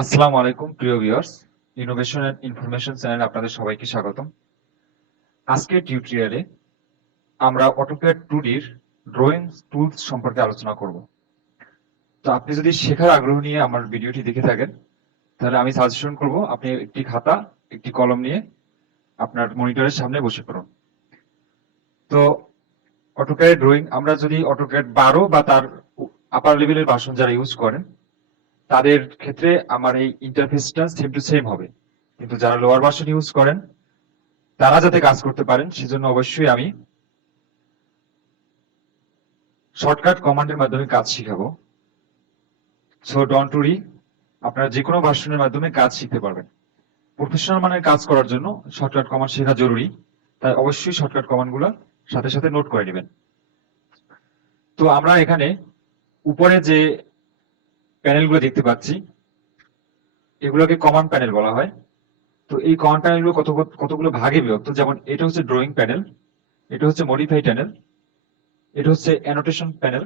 আসসালামু আলাইকুম প্রিয় ভিউয়ার্স, ইনোভেশন এন্ড ইনফরমেশন চ্যানেলে আপনাদের সবাইকে স্বাগতম। আজকের টিউটোরিয়ালে আমরা অটোক্যাড 2D এর ড্রয়িং টুলস সম্পর্কে আলোচনা করব। তো আপনি যদি শেখার আগ্রহ নিয়ে আমার ভিডিওটি দেখে থাকেন, তাহলে আমি সাজেশন করব আপনি একটি খাতা, একটি কলম নিয়ে আপনার মনিটরের সামনে বসে পড়ুন। তো অটোক্যাড ড্রয়িং আমরা যদি অটোক্যাড 12 বা তার আপার লেভেলের ভার্সন যারা ইউজ করেন, তাদের ক্ষেত্রে আমার এই ইন্টারফেসটা সেম টু সেম হবে। কিন্তু যারা লোয়ার ভার্সন ইউজ করেন তারা যাতে কাজ করতে পারেন সেজন্য অবশ্যই আমি শর্টকাট কমান্ডের মাধ্যমে কাজ শিখাবো। সো ডন্ট ওয়ারি, আপনারা যে কোনো ভার্সনের মাধ্যমে কাজ শিখতে পারবেন। প্রফেশনাল মানের কাজ করার জন্য শর্টকাট কমান্ড শেখা জরুরি, তাই অবশ্যই শর্টকাট কমান্ডগুলো সাথে সাথে নোট করে নেবেন। তো আমরা এখানে উপরে যে প্যানেলগুলো দেখতে পাচ্ছি, এগুলোকে কমান্ড প্যানেল বলা হয়। তো এই কমান্ড প্যানেলগুলো কতগুলো ভাগে বিভক্ত, যেমন এটা হচ্ছে ড্রয়িং প্যানেল, এটা হচ্ছে মডিফাই প্যানেল, এটা হচ্ছে annotation panel,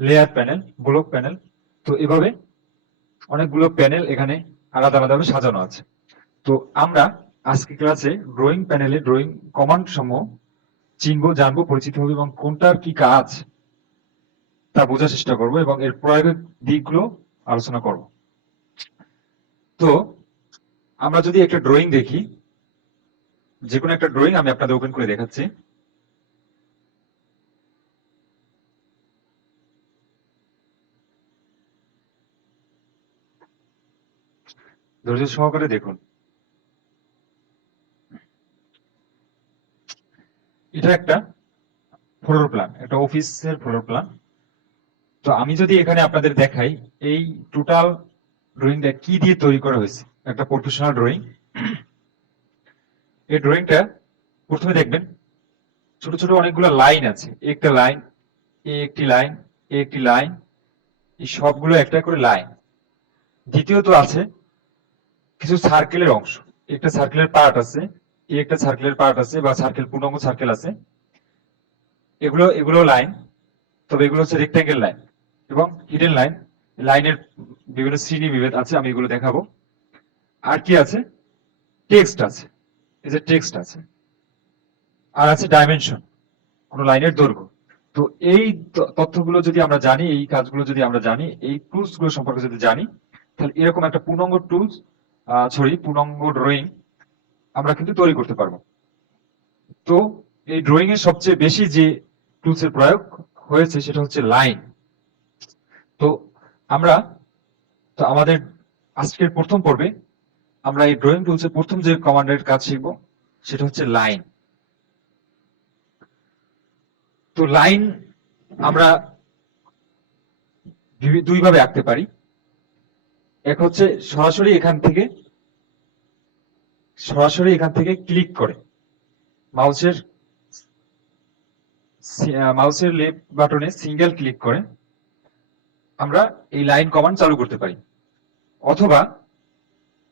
layer panel, block panel. তো এভাবে অনেকগুলো প্যানেল এখানে আলাদা আলাদাভাবে সাজানো আছে। তো আমরা আজকে ক্লাসে ড্রয়িং প্যানেলে ড্রয়িং কমান্ড সমূহ চিনবো, জানবো, পরিচিত হবে এবং কোনটার কি কাজ তা বোঝার চেষ্টা করব এবং এর প্রয়োগের দিকগুলো আলোচনা করব। তো আমরা যদি একটা ড্রয়িং দেখি, যে কোনো একটা ড্রয়িং আমি আপনাদের ওপেন করে দেখাচ্ছি। ধৈর্য সহকারে দেখুন। এটা একটা ফ্লোর প্ল্যান, একটা অফিসের ফ্লোর প্ল্যান। তো আমি যদি এখানে আপনাদের দেখাই এই টোটাল ড্রয়িংটা কি দিয়ে তৈরি করা হয়েছে, একটা প্রফেশনাল ড্রয়িং। এই ড্রয়িংটা প্রথমে দেখবেন ছোট ছোট অনেকগুলো লাইন আছে, একটা লাইন, একটি লাইন, একটি লাইন, এই সবগুলো একটা করে লাইন। দ্বিতীয়ত আছে কিছু সার্কেলের অংশ, একটা সার্কেলের পার্ট আছে, একটা সার্কেলের পার্ট আছে বা সার্কেল, পূর্ণাঙ্গ সার্কেল আছে। এগুলো এগুলো লাইন, তবে এগুলো হচ্ছে রেক্ট্যাঙ্গেল লাইন এবং হিডেন লাইন। লাইনের বিভিন্ন শ্রেণী বিভেদ আছে, আমি এগুলো দেখাবো। আর কি আছে, টেক্সট আছে, এই যে টেক্সট আছে, আর আছে ডাইমেনশন, কোন লাইনের দৈর্ঘ্য। তো এই তথ্যগুলো যদি আমরা জানি, এই কাজগুলো যদি আমরা জানি, এই টুলস গুলো সম্পর্কে যদি জানি, তাহলে এরকম একটা পূর্ণাঙ্গ টুলস পূর্ণাঙ্গ ড্রয়িং আমরা কিন্তু তৈরি করতে পারবো। তো এই ড্রয়িং এর সবচেয়ে বেশি যে টুলস এর প্রয়োগ হয়েছে সেটা হচ্ছে লাইন। তো আমরা আমাদের আজকের প্রথম পর্বে আমরা এই ড্রয়িং টুলস এর প্রথম যে কমান্ডের কাজ শিখবো সেটা হচ্ছে লাইন। তো লাইন আমরা দুই ভাবে আঁকতে পারি। এক হচ্ছে সরাসরি এখান থেকে ক্লিক করে মাউসের মাউসের লেফট বাটনে সিঙ্গেল ক্লিক করে আমরা এই লাইন কমান্ড চালু করতে পারি, অথবা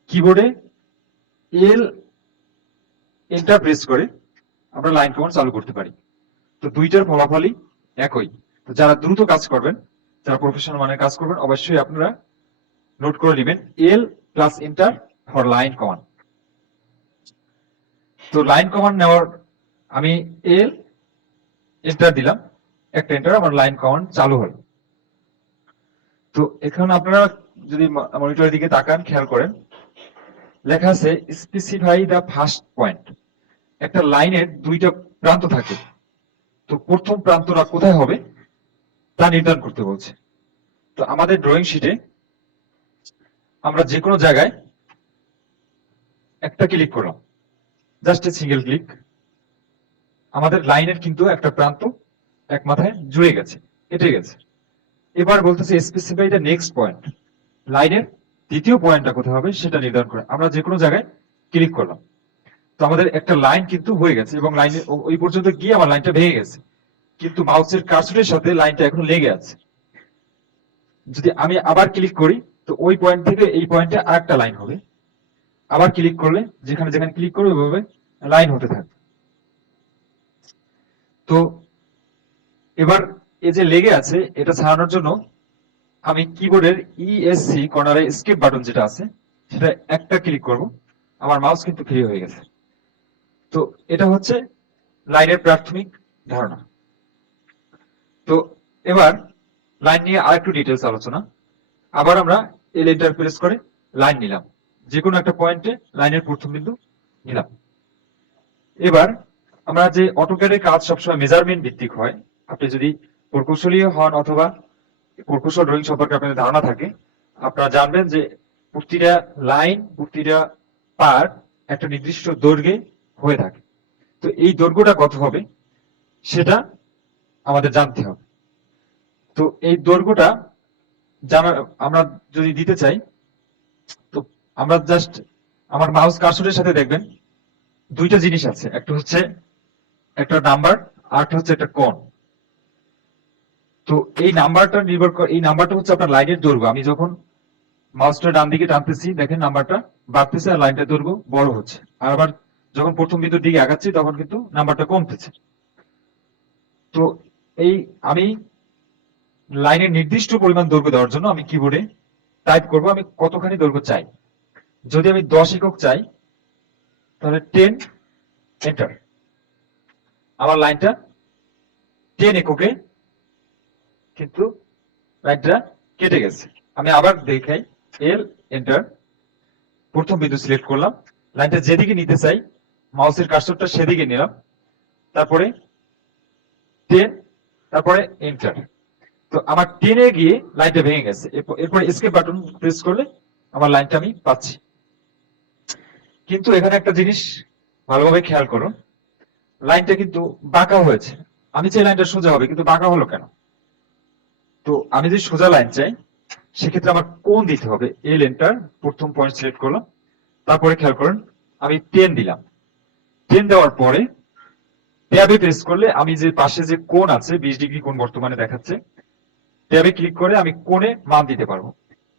কিবোর্ডে এল এন্টার প্রেস করে আমরা লাইন কমান্ড চালু করতে পারি। তো দুইটার ফলাফলই একই। তো যারা দ্রুত কাজ করবেন, যারা প্রফেশনাল মানের কাজ করবেন, অবশ্যই আপনারা নোট করে নেবেন L plus enter for line command. তো লাইন কমান্ড নেওয়ার আমি এল এন্টার দিলাম, একটা এন্টার, আমার লাইন কমান্ড চালু হলো। তো এখানে আপনারা যদি মনিটরের দিকে তাকান, খেয়াল করেন লেখা আছে স্পেসিফাই দা ফার্স্ট পয়েন্ট। একটা লাইনের দুইটা প্রান্ত থাকে, তো প্রথম প্রান্তটা কোথায় হবে তা নির্ধারণ করতে বলছে। তো আমাদের ড্রয়িং শিটে আমরা যে কোনো জায়গায় একটা ক্লিক করলাম, জাস্ট এ সিঙ্গেল ক্লিক, আমাদের লাইনের কিন্তু একটা প্রান্ত এক মাথায় জুড়ে গেছে, কেটে গেছে। এবার বলতেছে স্পেসিফাই দ্য নেক্সট পয়েন্ট, লাইনের দ্বিতীয় পয়েন্টটা কোথায় হবে সেটা নির্ধারণ করে আমরা যে কোনো জায়গায় ক্লিক করলাম। তো আমাদের একটা লাইন কিন্তু হয়ে গেছে এবং লাইনের ওই পর্যন্ত গিয়ে আমার লাইনটা ভেঙে গেছে, কিন্তু মাউসের কার্সরের সাথে লাইনটা এখনো লেগে আছে। যদি আমি আবার ক্লিক করি, তো ওই পয়েন্ট থেকে এই পয়েন্টে আরেকটা লাইন হবে। আবার ক্লিক করলে যেখানে যেখানে ক্লিক করবে ওইভাবে লাইন হতে থাকবে। তো এবার এই যে লেগে আছে এটা ছাড়ানোর জন্য আমি কিবোর্ডের ইএসসি কর্নারে এস্কেপ বাটন যেটা আছে সেটা একটা ক্লিক করব, আমার মাউস কিন্তু ফ্রি হয়ে গেছে। তো এটা হচ্ছে লাইনের প্রাথমিক ধারণা। তো এবার লাইন নিয়ে আরেকটু ডিটেলস আলোচনা। আবার আমরা এল এন্টার প্রেস করে লাইন নিলাম, যে কোনো একটা পয়েন্টে লাইনের প্রথম বিন্দু নিলাম। এবার আমরা যে অটোক্যাডের কাজ সবসময় মেজারমেন্ট ভিত্তিক হয়, আপনি যদি প্রকৌশলী হন অথবা প্রকৌশল ড্রয়িং সম্পর্কে আপনাদের ধারণা থাকে, আপনারা জানবেন যে প্রতিটা লাইন, প্রতিটা পার্ট একটা নির্দিষ্ট দৈর্ঘ্যে হয়ে থাকে। তো এই দৈর্ঘ্যটা কত হবে সেটা আমাদের জানতে হবে। তো এই দৈর্ঘ্যটা জানা আমরা যদি দিতে চাই, তো আমরা জাস্ট আমার মাউস কার্সরের সাথে দেখবেন দুইটা জিনিস আছে, একটা হচ্ছে একটা নাম্বার আর একটা হচ্ছে একটা কোণ। তো এই নাম্বারটা নির্ভর করে, এই নাম্বারটা হচ্ছে আপনার লাইনের দৈর্ঘ্য। আমি যখন মাউসটা ডান দিকে টানতেছি দেখেন নাম্বারটা বাড়তেছে আর লাইনটা দৈর্ঘ্য বড় হচ্ছে, আর আবার যখন প্রথম বিন্দুর দিকে আগাচ্ছি তখন কিন্তু নাম্বারটা কমতেছে। তো এই আমি লাইনের নির্দিষ্ট পরিমাণ দৈর্ঘ্য দেওয়ার জন্য আমি কিবোর্ডে টাইপ করব আমি কতখানি দৈর্ঘ্য চাই। যদি আমি 10 একক চাই তাহলে 10 এন্টার, আমার লাইনটা 10 এককে কিন্তু লাইনটা কেটে গেছে। আমি আবার দেখাই, এল এন্টার, প্রথম বিন্দু সিলেক্ট করলাম, লাইনটা যেদিকে নিতে চাই মাউসের কার্সরটা সেদিকে নিলাম, তারপরে 10, তারপরে এন্টার। তো আমার 10 এ গিয়ে লাইনটা ভেঙে গেছে। এরপরে এস্কেপ বাটন প্রেস করলে আমার লাইনটা আমি পাচ্ছি। কিন্তু এখানে একটা জিনিস ভালোভাবে খেয়াল করুন, লাইনটা কিন্তু বাঁকা হয়েছে। আমি চাই লাইনটা সোজা হবে, কিন্তু বাঁকা হলো কেন? তো আমি যদি সোজা লাইন চাই সেক্ষেত্রে আমার কোণ দিতে হবে। এল এন্টার, প্রথম পয়েন্ট সিলেক্ট করলাম, তারপরে খেয়াল করেন আমি 10 দিলাম। 10 দেওয়ার পরে ট্যাবে প্রেস করলে আমি যে পাশে যে কোণ আছে 20 ডিগ্রি কোণ বর্তমানে দেখাচ্ছে, ট্যাবে ক্লিক করে আমি কোণে মান দিতে পারবো।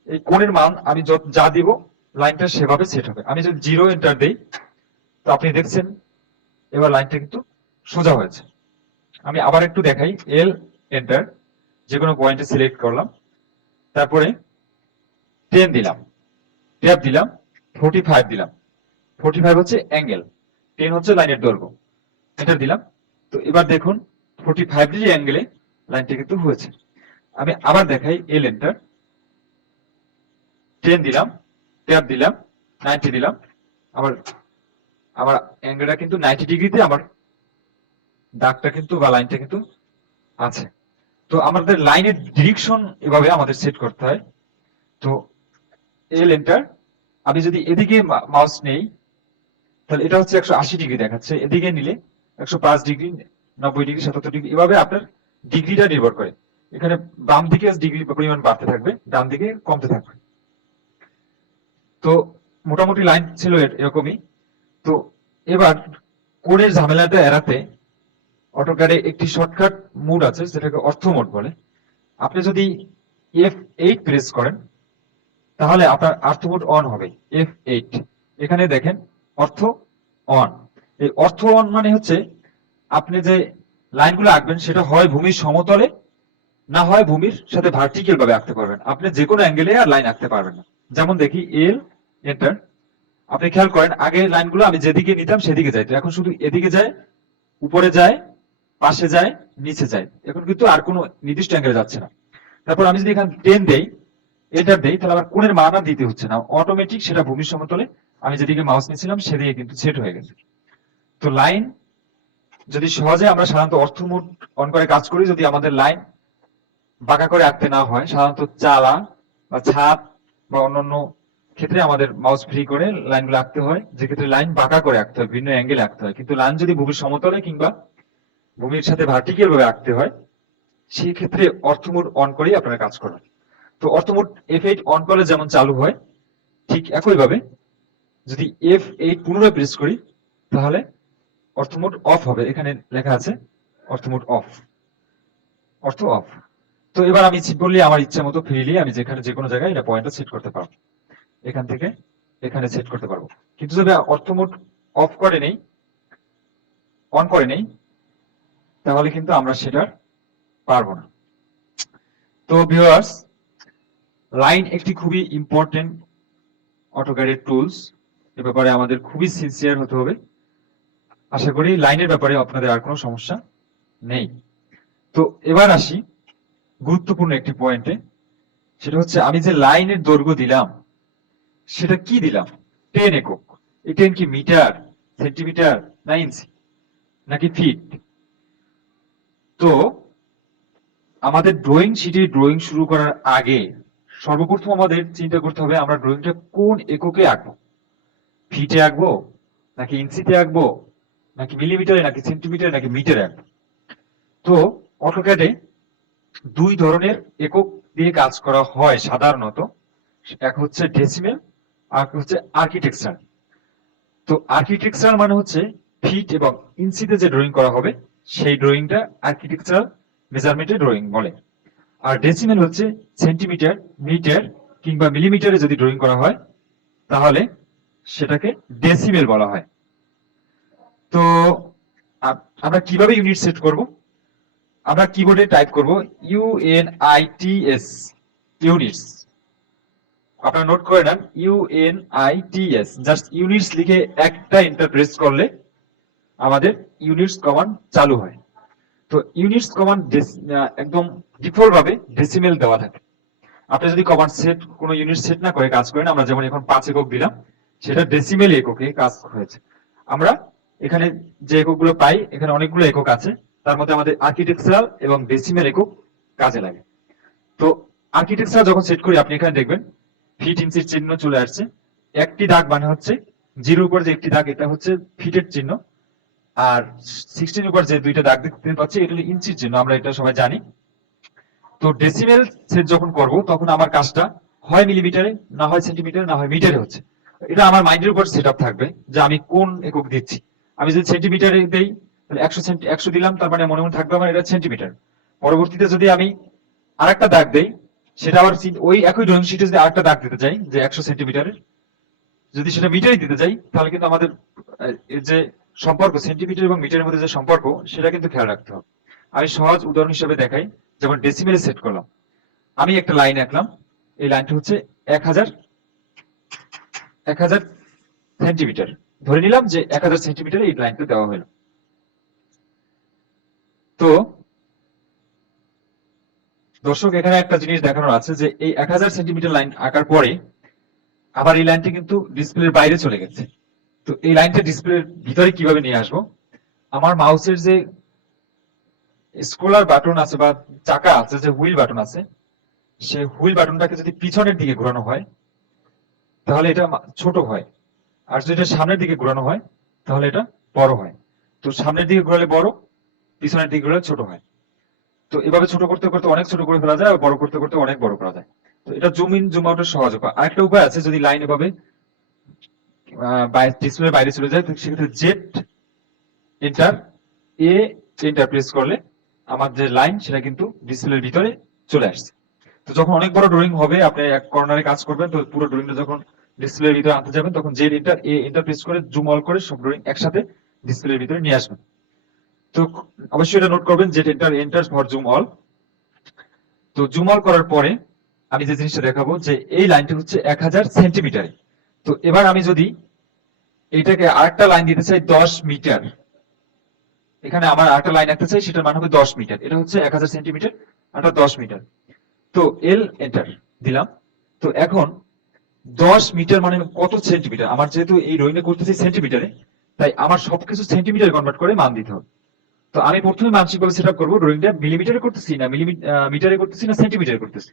এই কোণের মান আমি যা দিব লাইনটা সেভাবে সেট হবে। আমি যদি 0 এন্টার দেই তো আপনি দেখছেন এবার লাইনটা কিন্তু সোজা হয়েছে। আমি আবার একটু দেখাই, এল এন্টার, যে কোনো পয়েন্টে সিলেক্ট করলাম, তারপরে 10 দিলাম, ট্যাব দিলাম, 45 দিলাম। 45 হচ্ছে অ্যাঙ্গেল, 10 হচ্ছে লাইনের দৈর্ঘ্য, এন্টার দিলাম। তো এবার দেখুন 45 ডিগ্রি অ্যাঙ্গেলে লাইনটা কিন্তু হয়েছে। আমি আবার দেখাই, এল এন্টার, 10 দিলাম, ট্যাব দিলাম, 90 দিলাম, আবার আমার অ্যাঙ্গেলটা কিন্তু 90 ডিগ্রিতে আমার দাগটা কিন্তু বা লাইনটা কিন্তু আছে। তো আমাদের লাইনের ডিরেকশন এভাবে আমাদের সেট করতে হয়। তো এল এন্টার, আমি যদি এদিকে মাউস নেই তাহলে এটা হচ্ছে 180 ডিগ্রি দেখাচ্ছে, এদিকে নিলে 105 ডিগ্রি, 90 ডিগ্রি, 77 ডিগ্রি, এভাবে আপনার ডিগ্রিটা নির্ভর করে। এখানে বাম দিকে ডিগ্রি পরিমাণ বাড়তে থাকবে, ডান দিকে কমতে থাকবে। তো মোটামুটি লাইন ছিল এরকমই। তো এবার কোণের ঝামেলাটা এড়াতে অটোক্যাডে একটি শর্টকাট মোড আছে যেটাকে অর্থ মোড বলে। আপনি যদি F8 প্রেস করেন তাহলে আপনার অর্থ মোড অন হবে। F8, এখানে দেখেন অর্থ অন। এই অর্থ অন মানে হচ্ছে আপনি যে লাইনগুলো আঁকবেন সেটা হয় ভূমির সমতলে, না হয় ভূমির সাথে ভার্টিক্যাল ভাবে আঁকতে পারবেন। আপনি যে কোনো অ্যাঙ্গেলে আর লাইন আঁকতে পারবেন না। যেমন দেখি, এল এন্টার, আপনি খেয়াল করেন আগে লাইনগুলো আমি যেদিকে নিতাম সেদিকে যাইতো, এখন শুধু এদিকে যায়, উপরে যায়, পাশে যায়, নিচে যায়, এখন কিন্তু আর কোনো নির্দিষ্ট অ্যাঙ্গেলে যাচ্ছে না। তারপর আমি যদি এখানে 10 দেই, এন্টার দেই, তাহলে আমার কোণের মান আর দিতে হচ্ছে না, অটোমেটিক সেটা ভূমির সমতলে আমি যেদিকে মাউস নিয়েছিলাম সেদিকে কিন্তু সেট হয়ে গেছে। তো লাইন যদি সহজে আমরা সাধারণত অর্থ মোড অন করে কাজ করি, যদি আমাদের লাইন বাঁকা করে আঁকতে না হয়, সাধারণত চালা বা ছাদ বা অন্যান্য ক্ষেত্রে আমাদের মাউস ফ্রি করে লাইনগুলো আঁকতে হয়, যে ক্ষেত্রে লাইন বাঁকা করে আঁকতে হয়, ভিন্ন অ্যাঙ্গেলে আঁকতে হয়। কিন্তু লাইন যদি ভূমির সমতলে কিংবা ভূমির সাথে ভার্টিক্যাল ভাবে আঁকতে হয়, সেই ক্ষেত্রে অর্থ মোড অন করেই আপনারা কাজ করবেন। তো অর্থ মোড F8 অন করলে যেমন চালু হয়, ঠিক একইভাবে যদি F8 পুনরায় প্রেস করি তাহলে অর্থ মোড অফ হবে। এখানে লেখা আছে অর্থ মোড অফ, অর্থ অফ। তো এবার আমি সিম্পলি আমার ইচ্ছা মতো ফ্রিলি আমি যেখানে যে কোনো জায়গায় এটা পয়েন্টটা সেট করতে পারবো, এখান থেকে এখানে সেট করতে পারবো। কিন্তু যদি অর্থ মোড অফ করে নেই, অন করে নেই, তাহলে কিন্তু আমরা সেটা পারবো না। তো ভিউয়ার্স, লাইন একটি খুবই ইম্পর্টেন্ট অটোক্যাডের টুলস। এ ব্যাপারে আমাদের খুবই সিনসিয়ার হতে হবে। আশা করি লাইনের ব্যাপারে আপনাদের আর কোনো সমস্যা নেই। তো এবার আসি গুরুত্বপূর্ণ একটি পয়েন্টে, সেটা হচ্ছে আমি যে লাইনের দৈর্ঘ্য দিলাম সেটা কি দিলাম? 10 একক। এই 10 কি মিটার, সেন্টিমিটার, না ইঞ্চি, নাকি ফিট? তো আমাদের ড্রয়িং শিটে ড্রয়িং শুরু করার আগে সর্বপ্রথম আমাদের চিন্তা করতে হবে আমরা ড্রয়িংটা কোন এককে আঁকবো। ফিটে আঁকবো, নাকি ইঞ্চিতে আঁকবো, নাকি মিলিমিটারে, নাকি সেন্টিমিটারে, নাকি মিটারে আঁকবো? তো অটোক্যাডে দুই ধরনের একক দিয়ে কাজ করা হয় সাধারণত। এক হচ্ছে ডেসিমেল, আর হচ্ছে আর্কিটেকচার। তো আর্কিটেকচার মানে হচ্ছে ফিট এবং ইঞ্চিতে যে ড্রয়িং করা হবে সেই ড্রয়িংটা আর্কিটেকচারাল মেজারমেন্টের ড্রয়িং বলে। আর ডেসিমেল হচ্ছে সেন্টিমিটার, মিটার কিংবা মিলিমিটারে যদি ড্রয়িং করা হয় তাহলে সেটাকে ডেসিমেল বলা হয়। তো আমরা কিভাবে ইউনিট সেট করব? আমরা কিবোর্ডে টাইপ করব ইউএনআইটিএস, ইউনিটস। আপনারা নোট করে নেন ইউএনআইটিএস, জাস্ট ইউনিটস লিখে একটা এন্টার প্রেস করলে আমাদের ইউনিটস কমান্ড চালু হয়। তো ইউনিটস কমান্ড একদম ডিফল্ট ভাবে ডেসিমেল দেওয়া থাকে। আপনি যদি কমান্ড সেট কোনো ইউনিট সেট না করে কাজ করেন, আমরা যেমন এখন 5 একক দিলাম, সেটা ডেসিমেল এককে কাজ হয়েছে। আমরা এখানে যে এককগুলো পাই, এখানে অনেকগুলো একক আছে, তার মধ্যে আমাদের আর্কিটেকচারাল এবং ডেসিমেল একক কাজে লাগে। তো আর্কিটেকচার যখন সেট করি আপনি এখানে দেখবেন ফিট ইঞ্চির চিহ্ন চলে আসছে। একটি দাগ মানে হচ্ছে জিরোর উপর যে একটি দাগ এটা হচ্ছে ফিটের চিহ্ন, আর 16 উপর যে দুইটা দাগ দেখতে পাচ্ছি এটা হলো ইঞ্চির চিহ্ন, আমরা এটা সবাই জানি। তো ডেসিমেল সেট যখন করব তখন আমার কাজটা হয় মিলিমিটারে, না হয় সেন্টিমিটারে, না হয় মিটারে হচ্ছে। এটা আমার মাইন্ডের উপর সেট আপ থাকবে যে আমি কোন একক দিচ্ছি। আমি যদি সেন্টিমিটারে দেই তাহলে 100 দিলাম, তার মানে মনে মনে থাকবে আমার এটা সেন্টিমিটার। পরবর্তীতে যদি আমি আরেকটা দাগ দেই, সেটা আবার ওই একই ড্রয়িং শিটে যদি আরেকটা দাগ দিতে চাই যে 100 সেন্টিমিটারের, যদি সেটা মিটারে দিতে চাই তাহলে কিন্তু আমাদের এর যে সম্পর্ক সেন্টিমিটার এবং মিটারের মধ্যে যে সম্পর্ক সেটা কিন্তু খেয়াল রাখতে হবে। আমি সহজ উদাহরণ হিসেবে দেখাই, যেমন ডেসিমেলে সেট করলাম, আমি একটা লাইন আঁকলাম, এই লাইনটা হচ্ছে 1000 সেন্টিমিটার, ধরে নিলাম যে 1000 সেন্টিমিটার এই লাইনটা দেওয়া হলো। তো দর্শক এখানে একটা জিনিস দেখানোর আছে যে এই 1000 সেন্টিমিটার লাইন আঁকার পরে আবার এই লাইনটা কিন্তু ডিসপ্লের বাইরে চলে গেছে। তো এই লাইনটা ডিসপ্লের ভিতরে কিভাবে নিয়ে আসবো? আমার মাউসের যে স্ক্রলার বাটন আছে বা চাকা আছে, যে হুইল বাটন আছে, সে হুইল বাটনটাকে যদি পিছনের দিকে ঘোরানো হয় তাহলে এটা ছোট হয়, আর যদি এটা সামনের দিকে ঘোরানো হয় তাহলে এটা বড় হয়। তো সামনের দিকে ঘোরালে বড়, পিছনের দিকে ঘোরালে ছোট হয়। তো এভাবে ছোট করতে করতে অনেক ছোট করে ফেলা যায়, আর বড় করতে করতে অনেক বড় করা যায়। তো এটা জুম ইন জুম আউটের সহজ উপায়। আরেকটা উপায় আছে, যদি লাইন এভাবে ডিসপ্লের বাইরে চলে যায় সেক্ষেত্রে জেড এন্টার, এ এন্টার প্রেস করলে আমার যে লাইন সেটা কিন্তু ডিসপ্লের ভিতরে চলে আসছে। তো যখন অনেক বড় ড্রয়িং হবে, আপনি এক কর্নারে কাজ করবেন, তো পুরো ড্রয়িংটা যখন ডিসপ্লের ভিতরে আনতে যাবেন তখন জেড এন্টার, এ এন্টার প্রেস করে জুম অল করে সব ড্রয়িং একসাথে ডিসপ্লের ভিতরে নিয়ে আসবেন। তো অবশ্যই এটা নোট করবেন, Z enter, enter for zoom all. তো জুম অল করার পরে আমি যে জিনিসটা দেখাবো যে এই লাইনটা হচ্ছে 1000 সেন্টিমিটারে। তো এবার আমি যদি এটাকে আরেকটা লাইন দিতে চাই 10 মিটার, এখানে আমার আরেকটা লাইন আঁকতে চাই, সেটার মান হবে 10 মিটার। এটা হচ্ছে 1000 সেন্টিমিটার, এটা 10 মিটার। তো এল এন্টার দিলাম। তো এখন 10 মিটার মানে কত সেন্টিমিটার? আমার যেহেতু এই ড্রয়িংটা করতেছি সেন্টিমিটারে, তাই আমার সবকিছু সেন্টিমিটার কনভার্ট করে মান দিতে হবে। তো আমি প্রথমে মানসিকভাবে সেট আপ করবো ড্রয়িংটা মিলিমিটারে করতেছি না মিটারে করতেছি না সেন্টিমিটারে করতেছি।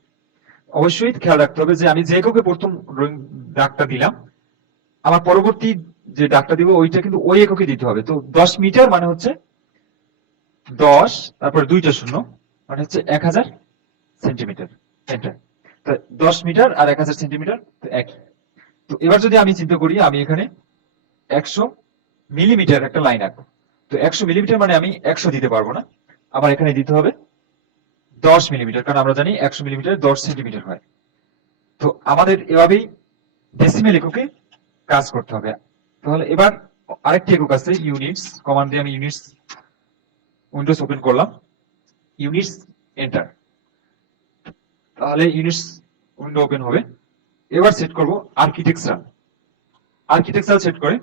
অবশ্যই খেয়াল রাখতে হবে যে আমি যে এককে প্রথম ড্রয়িং দাগটা দিলাম, আমার পরবর্তী যে দাগটা দিব ওইটা কিন্তু ওই এককে দিতে হবে। তো 10 মিটার মানে হচ্ছে 10 তারপরে দুইটা শূন্য মানে হচ্ছে 1000 সেন্টিমিটার। এন্টার। 10 মিটার আর 1000 সেন্টিমিটার তো একই। তো এবার যদি আমি চিন্তা করি আমি এখানে 100 মিলিমিটার একটা লাইন আঁকবো। তো 100 মিলিমিটার মানে আমি 100 দিতে পারবো না, আমার এখানে দিতে হবে 10 মিলিমিটার, কারণ আমরা জানি 100 মিলিমিটার 10 সেন্টিমিটার হয়। তো আমাদের এভাবেই ডেসিমেল এককে কাজ করতে হবে। তাহলে এবার আরেকটি একক আছে ইউনিটস, কমান্ড দিয়ে আমি ইউনিটস উইন্ডোজ ওপেন করলাম, ইউনিটস এন্টার। তাহলে ইউনিটস উইন্ডো ওপেন হবে। এবার সেট করব আর্কিটেকচারাল। আর্কিটেকচারাল সেট করে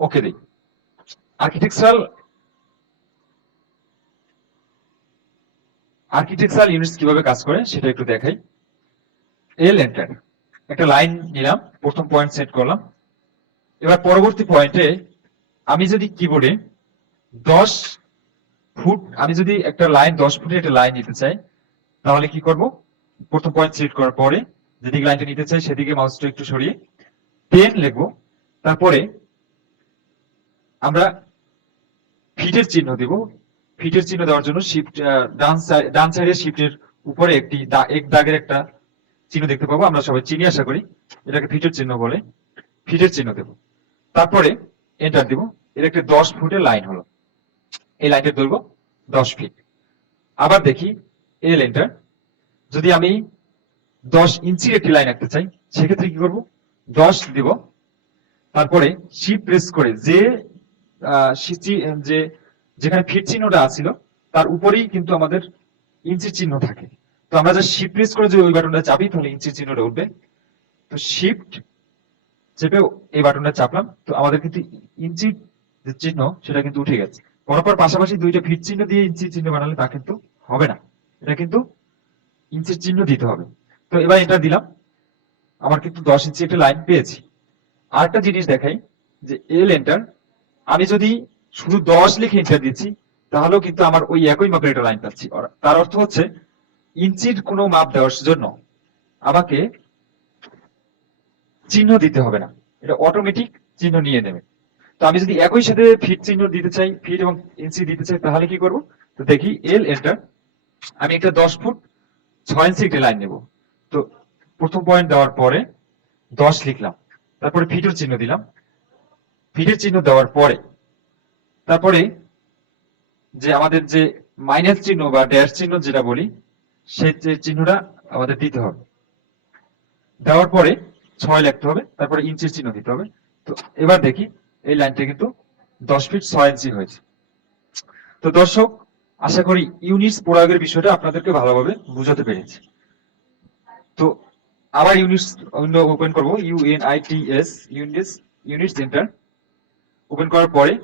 ওকে দিই। আর্কিটেকচারাল ইউনিটস কিভাবে কাজ করে সেটা একটু দেখাই। এল এন্টার, একটা লাইন নিলাম, প্রথম পয়েন্ট সেট করলাম। এবার পরবর্তী পয়েন্টে আমি যদি কিবোর্ডে 10 ফুট, আমি যদি একটা লাইন 10 ফুটের একটা লাইন নিতে চাই, তাহলে কি করব? প্রথম পয়েন্ট সিলেক্ট করার পরে যেদিকে লাইনটা নিতে চাই সেদিকে মাউসটা একটু সরিয়ে 10 লিখবো। তারপরে আমরা ফিটের চিহ্ন দেব। ফিটের চিহ্ন দেওয়ার জন্য শিফট ডান সাইডে শিফটের উপরে একটি এক দাগের একটা চিহ্ন দেখতে পাবো, আমরা সবাই চিনি আশা করি, এটাকে ফিটের চিহ্ন বলে। ফিটের চিহ্ন দেব, তারপরে এন্টার দেব। এর একটা 10 ফুটের লাইন হলো, এই লাইনটার দৈর্ঘ্য 10 ফিট। আবার দেখি এল এন্টার, যদি আমি 10 ইঞ্চির একটি লাইন আঁকতে চাই সেক্ষেত্রে কি করব? 10 দিব, তারপরে শিফট প্রেস করে যে যেখানে ফিট চিহ্নটা আছিল তার উপরেই কিন্তু আমাদের ইঞ্চির চিহ্ন থাকে। তো আমরা যা শিফট প্রেস করে যে ওই বাটনটা চাপি তাহলে ইঞ্চির চিহ্নটা উঠবে। তো শিফট চেপে এই বাটনটা চাপলাম, তো আমাদের কিন্তু ইঞ্চির যে চিহ্ন সেটা কিন্তু উঠে গেছে। পরপর পাশাপাশি দুইটা ফিট চিহ্ন দিয়ে ইঞ্চির চিহ্ন বানালে তা কিন্তু হবে না, এটা কিন্তু ইঞ্চির চিহ্ন দিতে হবে। তো এবার এটা দিলাম, আমার কিন্তু 10 ইঞ্চি একটা লাইন পেয়েছি। আরেকটা জিনিস দেখাই, যে এল এন্টার, আমি যদি শুধু 10 লিখে এন্টার দিচ্ছি তাহলেও কিন্তু আমার ওই একই মাপের একটা লাইন পাচ্ছি। তার অর্থ হচ্ছে ইঞ্চির কোনো মাপ দেওয়ার জন্য আমাকে চিহ্ন দিতে হবে না, এটা অটোমেটিক চিহ্ন নিয়ে নেবে। তো আমি যদি একই সাথে ফিট চিহ্ন দিতে চাই, ফিট এবং ইঞ্চি দিতে চাই, তাহলে কি করব? তো দেখি এল এন্টার, আমি একটা 10 ফুট 6 ইঞ্চি একটা লাইন নেব। তো প্রথম পয়েন্ট দেওয়ার পরে 10 লিখলাম, তারপরে ফিটের চিহ্ন দিলাম। ফিটের চিহ্ন দেওয়ার পরে তারপরে যে আমাদের যে মাইনাস চিহ্ন বা ড্যাশ চিহ্ন যেটা বলি, সেই চিহ্নটা আমাদের দিতে হবে। দেওয়ার পরে 6 লিখতে হবে, তারপরে ইঞ্চির চিহ্ন দিতে হবে। তো এবার দেখি এই লাইনটা কিন্তু 10 ফিট 6 ইঞ্চি হয়েছে। তো দর্শক, আশা করি ইউনিটস প্রয়োগের বিষয়টা আপনাদেরকে ভালোভাবে বুঝাতে পেরেছি। তো আবার ইউনিটস উইন্ডো ওপেন করব, ইউনিটস এন্টার ওপেন করার পরে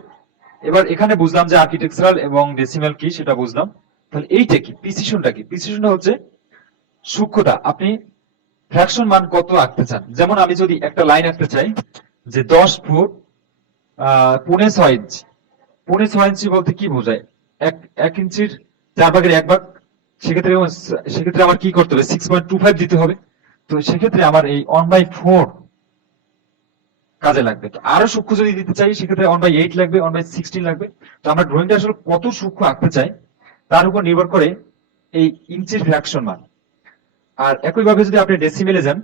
এবার এখানে বুঝলাম যে আর্কিটেকচারাল এবং ডেসিমাল কি সেটা বুঝলাম। তাহলে এইটা কি? প্রিসিশনটা কি? প্রিসিশনটা হচ্ছে সূক্ষ্মতা, আপনি ফ্র্যাকশন মান কত আঁকতে চান। যেমন আমি যদি একটা লাইন আঁকতে চাই যে 10 ফুট 6.5 ইঞ্চি, 6.5 ইঞ্চি বলতে কি বোঝায়? এক ইঞ্চির 4 ভাগের 1 ভাগ, সেক্ষেত্রে আমার কি করতে হবে? 6.25 দিতে হবে। তো সেক্ষেত্রে আমার এই 1/4 কাজে লাগবে। তো আরো সূক্ষ্ম যদি দিতে চাই সেক্ষেত্রে 1/8 লাগবে, 1/16 লাগবে। তো আমরা ড্রয়িংটা আসলে কত সূক্ষ্ম আঁকতে চাই তার উপর নির্ভর করে এই ইঞ্চির ফ্র্যাকশন মান। আর একইভাবে যদি আপনি ডেসিমেলে যান,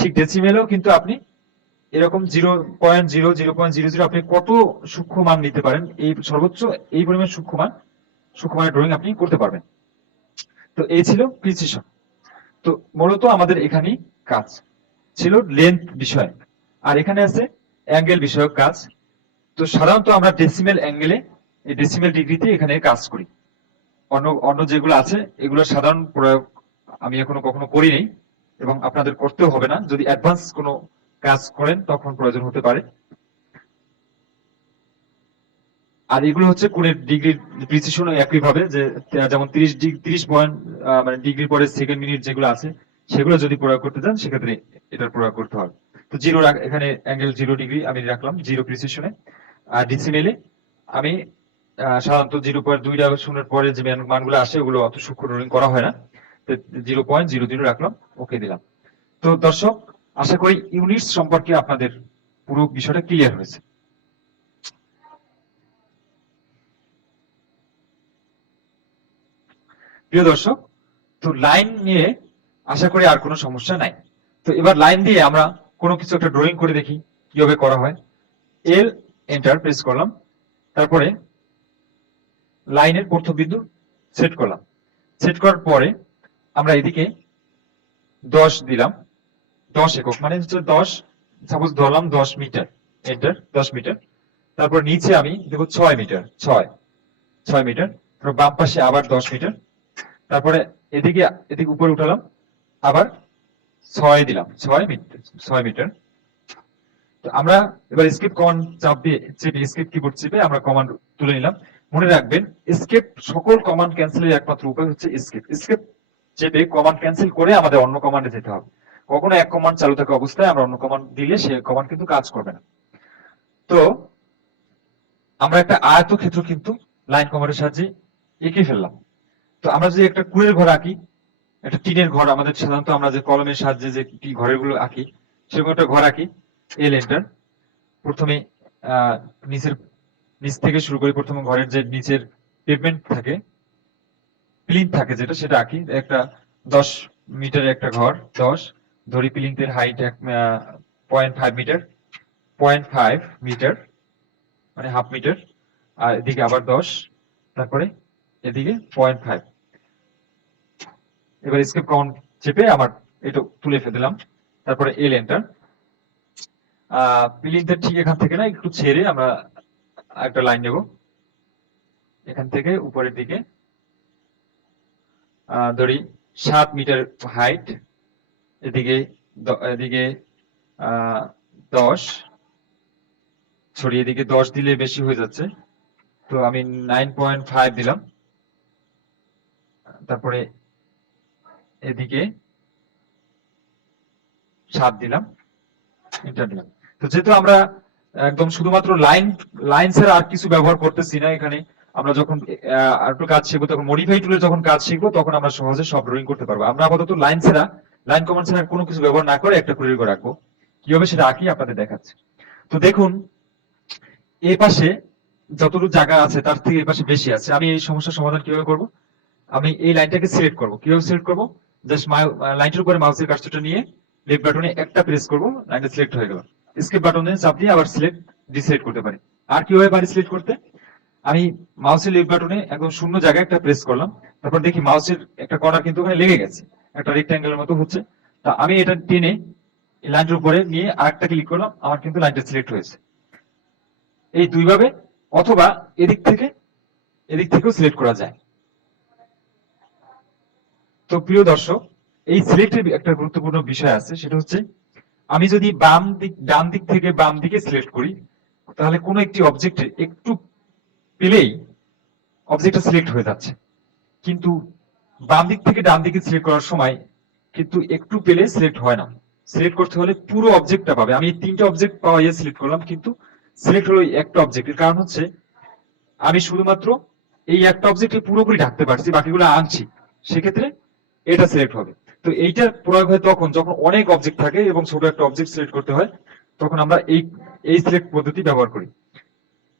ঠিক ডেসিমেলেও কিন্তু আপনি এরকম 0.0 আপনি কত সূক্ষ্ম মান নিতে পারেন, এই সর্বোচ্চ এই পরিমাণ সূক্ষ্ম মানের ড্রয়িং আপনি করতে পারবেন। তো এই ছিল প্রিসিশন। তো মূলত আমাদের এখানে কাজ ছিল লেন্থ বিষয়, আর এখানে আছে অ্যাঙ্গেল বিষয়ক কাজ। তো সাধারণত আমরা ডেসিমেল অ্যাঙ্গেলে, এই ডেসিমেল ডিগ্রিতে এখানে কাজ করি। অন্য যেগুলো আছে এগুলো সাধারণ প্রয়োগ আমি এখনো কখনো করিনি, এবং আপনাদের করতেও হবে না। যদি অ্যাডভান্স কোনো কাজ করেন তখন প্রয়োজন হতে পারে। আর এগুলো হচ্ছে কোণের ডিগ্রির প্রিসিশন একইভাবে, যে যেমন 30 পয়েন্ট মানে ডিগ্রির পরে সেকেন্ড মিনিট যেগুলো আছে সেগুলো যদি প্রয়োগ করতে চান সেক্ষেত্রে এটার প্রয়োগ করতে হবে। তো এখানে অ্যাঙ্গেল 0 ডিগ্রি আমি রাখলাম 0 প্রিসিশনে। আর ডিসিমেলে আমি সাধারণত 0.2 পরে যে মানগুলো আসে ওগুলো অত সূক্ষ্ম ড্রয়িং করা হয় না, তো 0.00 রাখলাম, ওকে দিলাম। তো দর্শক, আশা করি ইউনিটস সম্পর্কে আপনাদের পুরো বিষয়টা ক্লিয়ার হয়েছে। প্রিয় দর্শক, তো লাইন নিয়ে আশা করি আর কোনো সমস্যা নাই। তো এবার লাইন দিয়ে আমরা কোনো কিছু একটা ড্রয়িং করে দেখি কিভাবে করা হয়। এল এন্টার প্রেস করলাম, তারপরে লাইনের প্রথম বিন্দু সেট করলাম। সেট করার পরে আমরা এদিকে 10 দিলাম, 10 একক মানে হচ্ছে 10, সাপোজ ধরলাম 10 মিটার, এন্টার 10 মিটার। তারপর নিচে আমি দেবো 6 মিটার, 6 মিটার। তারপর বাম পাশে আবার 10 মিটার। তারপরে এদিকে উপরে উঠালাম আবার 6 দিলাম, 6 মিটার। তো আমরা এবার এসকেপ কমান্ড চেপে এসকেপ কিবোর্ড চেপে আমরা কমান্ড তুলে নিলাম। মনে রাখবেন এসকেপ সকল কমান্ড ক্যান্সেলের একমাত্র উপায় হচ্ছে এসকেপ। এসকেপ চেপে কমান্ড ক্যান্সেল করে আমাদের অন্য কমান্ডে যেতে হবে। কখনো এক কমান্ড চালু থাকা অবস্থায় আমরা অন্য কমান্ড দিলে সে কমান্ড কিন্তু কাজ করবে না। তো আমরা একটা আয়তক্ষেত্র কিন্তু লাইন কমান্ডের সাহায্যে এঁকে ফেললাম। তো আমরা যদি একটা কুড়ের ঘর আঁকি, একটা টিনের ঘর, আমাদের সাধারণত আমরা যে কলমের সাহায্যে যে ঘরের গুলো আঁকি সেরকম একটা ঘর আঁকি। এল এন্টার। প্রথমে নিচ থেকে শুরু করি। প্রথমে ঘরের যে নিচের পেভমেন্ট থাকে, প্লিন্থ থাকে যেটা, সেটা আঁকি। একটা 10 মিটারের একটা ঘর, 10 ধরি। প্লিন্থের হাইট 0.5 মিটার, 0.5 মিটার মানে হাফ মিটার। আর এদিকে আবার 10, তারপরে এদিকে 0.5। এবার এসকেপ কমান্ড চেপে আমার এটা তুলে ফেললাম। তারপরে এল এন্টার। প্লিন্থের ঠিক এখান থেকে না একটু ছেড়ে আমরা একটা লাইন নেব এখান থেকে উপরের দিকে। ধরি 7 মিটার হাইট, এদিকে এদিকে 10, ছড়িয়ে এদিকে 10 দিলে বেশি হয়ে যাচ্ছে, তো আমি 9.5 দিলাম। তারপরে এদিকে 7 দিলাম, এন্টার দিলাম। তো যেহেতু আমরা একদম শুধুমাত্র লাইন ছাড়া আর কিছু ব্যবহার করতেছি না এখানে, আমরা যখন আর একটু কাজ শিখবো, তখন মডিফাই টুলে যখন কাজ শিখবো তখন আমরা সহজে সব ড্রয়িং করতে পারবো। আমরা আপাতত লাইন কমান্ড ছাড়া কোনো কিছু ব্যবহার না করে একটা কুড়ির ঘর রাখবো। কিভাবে সেটা আঁকি আপনাদের দেখাচ্ছি। তো দেখুন এই পাশে যতটুকু জায়গা আছে তার থেকে এই পাশে বেশি আছে। আমি এই সমস্যার সমাধান কিভাবে করব? আমি এই লাইনটাকে সিলেক্ট করব। কিভাবে সিলেক্ট করব? জাস্ট লাইনটার উপরে মাউসের কার্সরটা নিয়ে লেফট বাটনে একটা প্রেস করব, লাইনটা সিলেক্ট হয়ে গেল। এসকেপ বাটনে চাপ দিয়ে আবার ডিসিলেক্ট করতে পারি। আর কিভাবে পারি সিলেক্ট করতে? আমি মাউসের লেফট বাটনে একদম শূন্য জায়গায় একটা প্রেস করলাম, তারপর দেখি মাউসের একটা কর্নার কিন্তু ওখানে লেগে গেছে, একটা রেক্ট্যাঙ্গেলের মতো হচ্ছে। তা আমি এটা টেনে লাইনটার উপরে নিয়ে আরেকটা ক্লিক করলাম, আমার কিন্তু লাইনটা সিলেক্ট হয়েছে। এই দুইভাবে, অথবা এদিক থেকেও সিলেক্ট করা যায়। তো প্রিয় দর্শক, এই সিলেক্টের একটা গুরুত্বপূর্ণ বিষয় আছে, সেটা হচ্ছে আমি যদি ডান দিক থেকে বাম দিকে সিলেক্ট করি, তাহলে কোনো একটি অবজেক্টে একটু পেলেই অবজেক্টটা সিলেক্ট হয়ে যাচ্ছে। কিন্তু বাম দিক থেকে ডান দিকে সিলেক্ট করার সময় কিন্তু একটু পেলে সিলেক্ট হয় না। সিলেক্ট করতে হলে পুরো অবজেক্টটা পাবে। আমি 3টা অবজেক্ট পাওয়া সিলেক্ট করলাম, কিন্তু সিলেক্ট হলো একটা অবজেক্টের। কারণ হচ্ছে আমি শুধুমাত্র এই একটা অবজেক্টকে পুরোপুরি ঢাকতে পারছি, বাকিগুলো আংশিক। সেক্ষেত্রে এটা সিলেক্ট হবে। তো এইটার প্রয়োগ হয় তখন যখন অনেক অবজেক্ট থাকে এবং ছোট একটা অবজেক্ট সিলেক্ট করতে হয়, তখন আমরা এই সিলেক্ট পদ্ধতি ব্যবহার করি।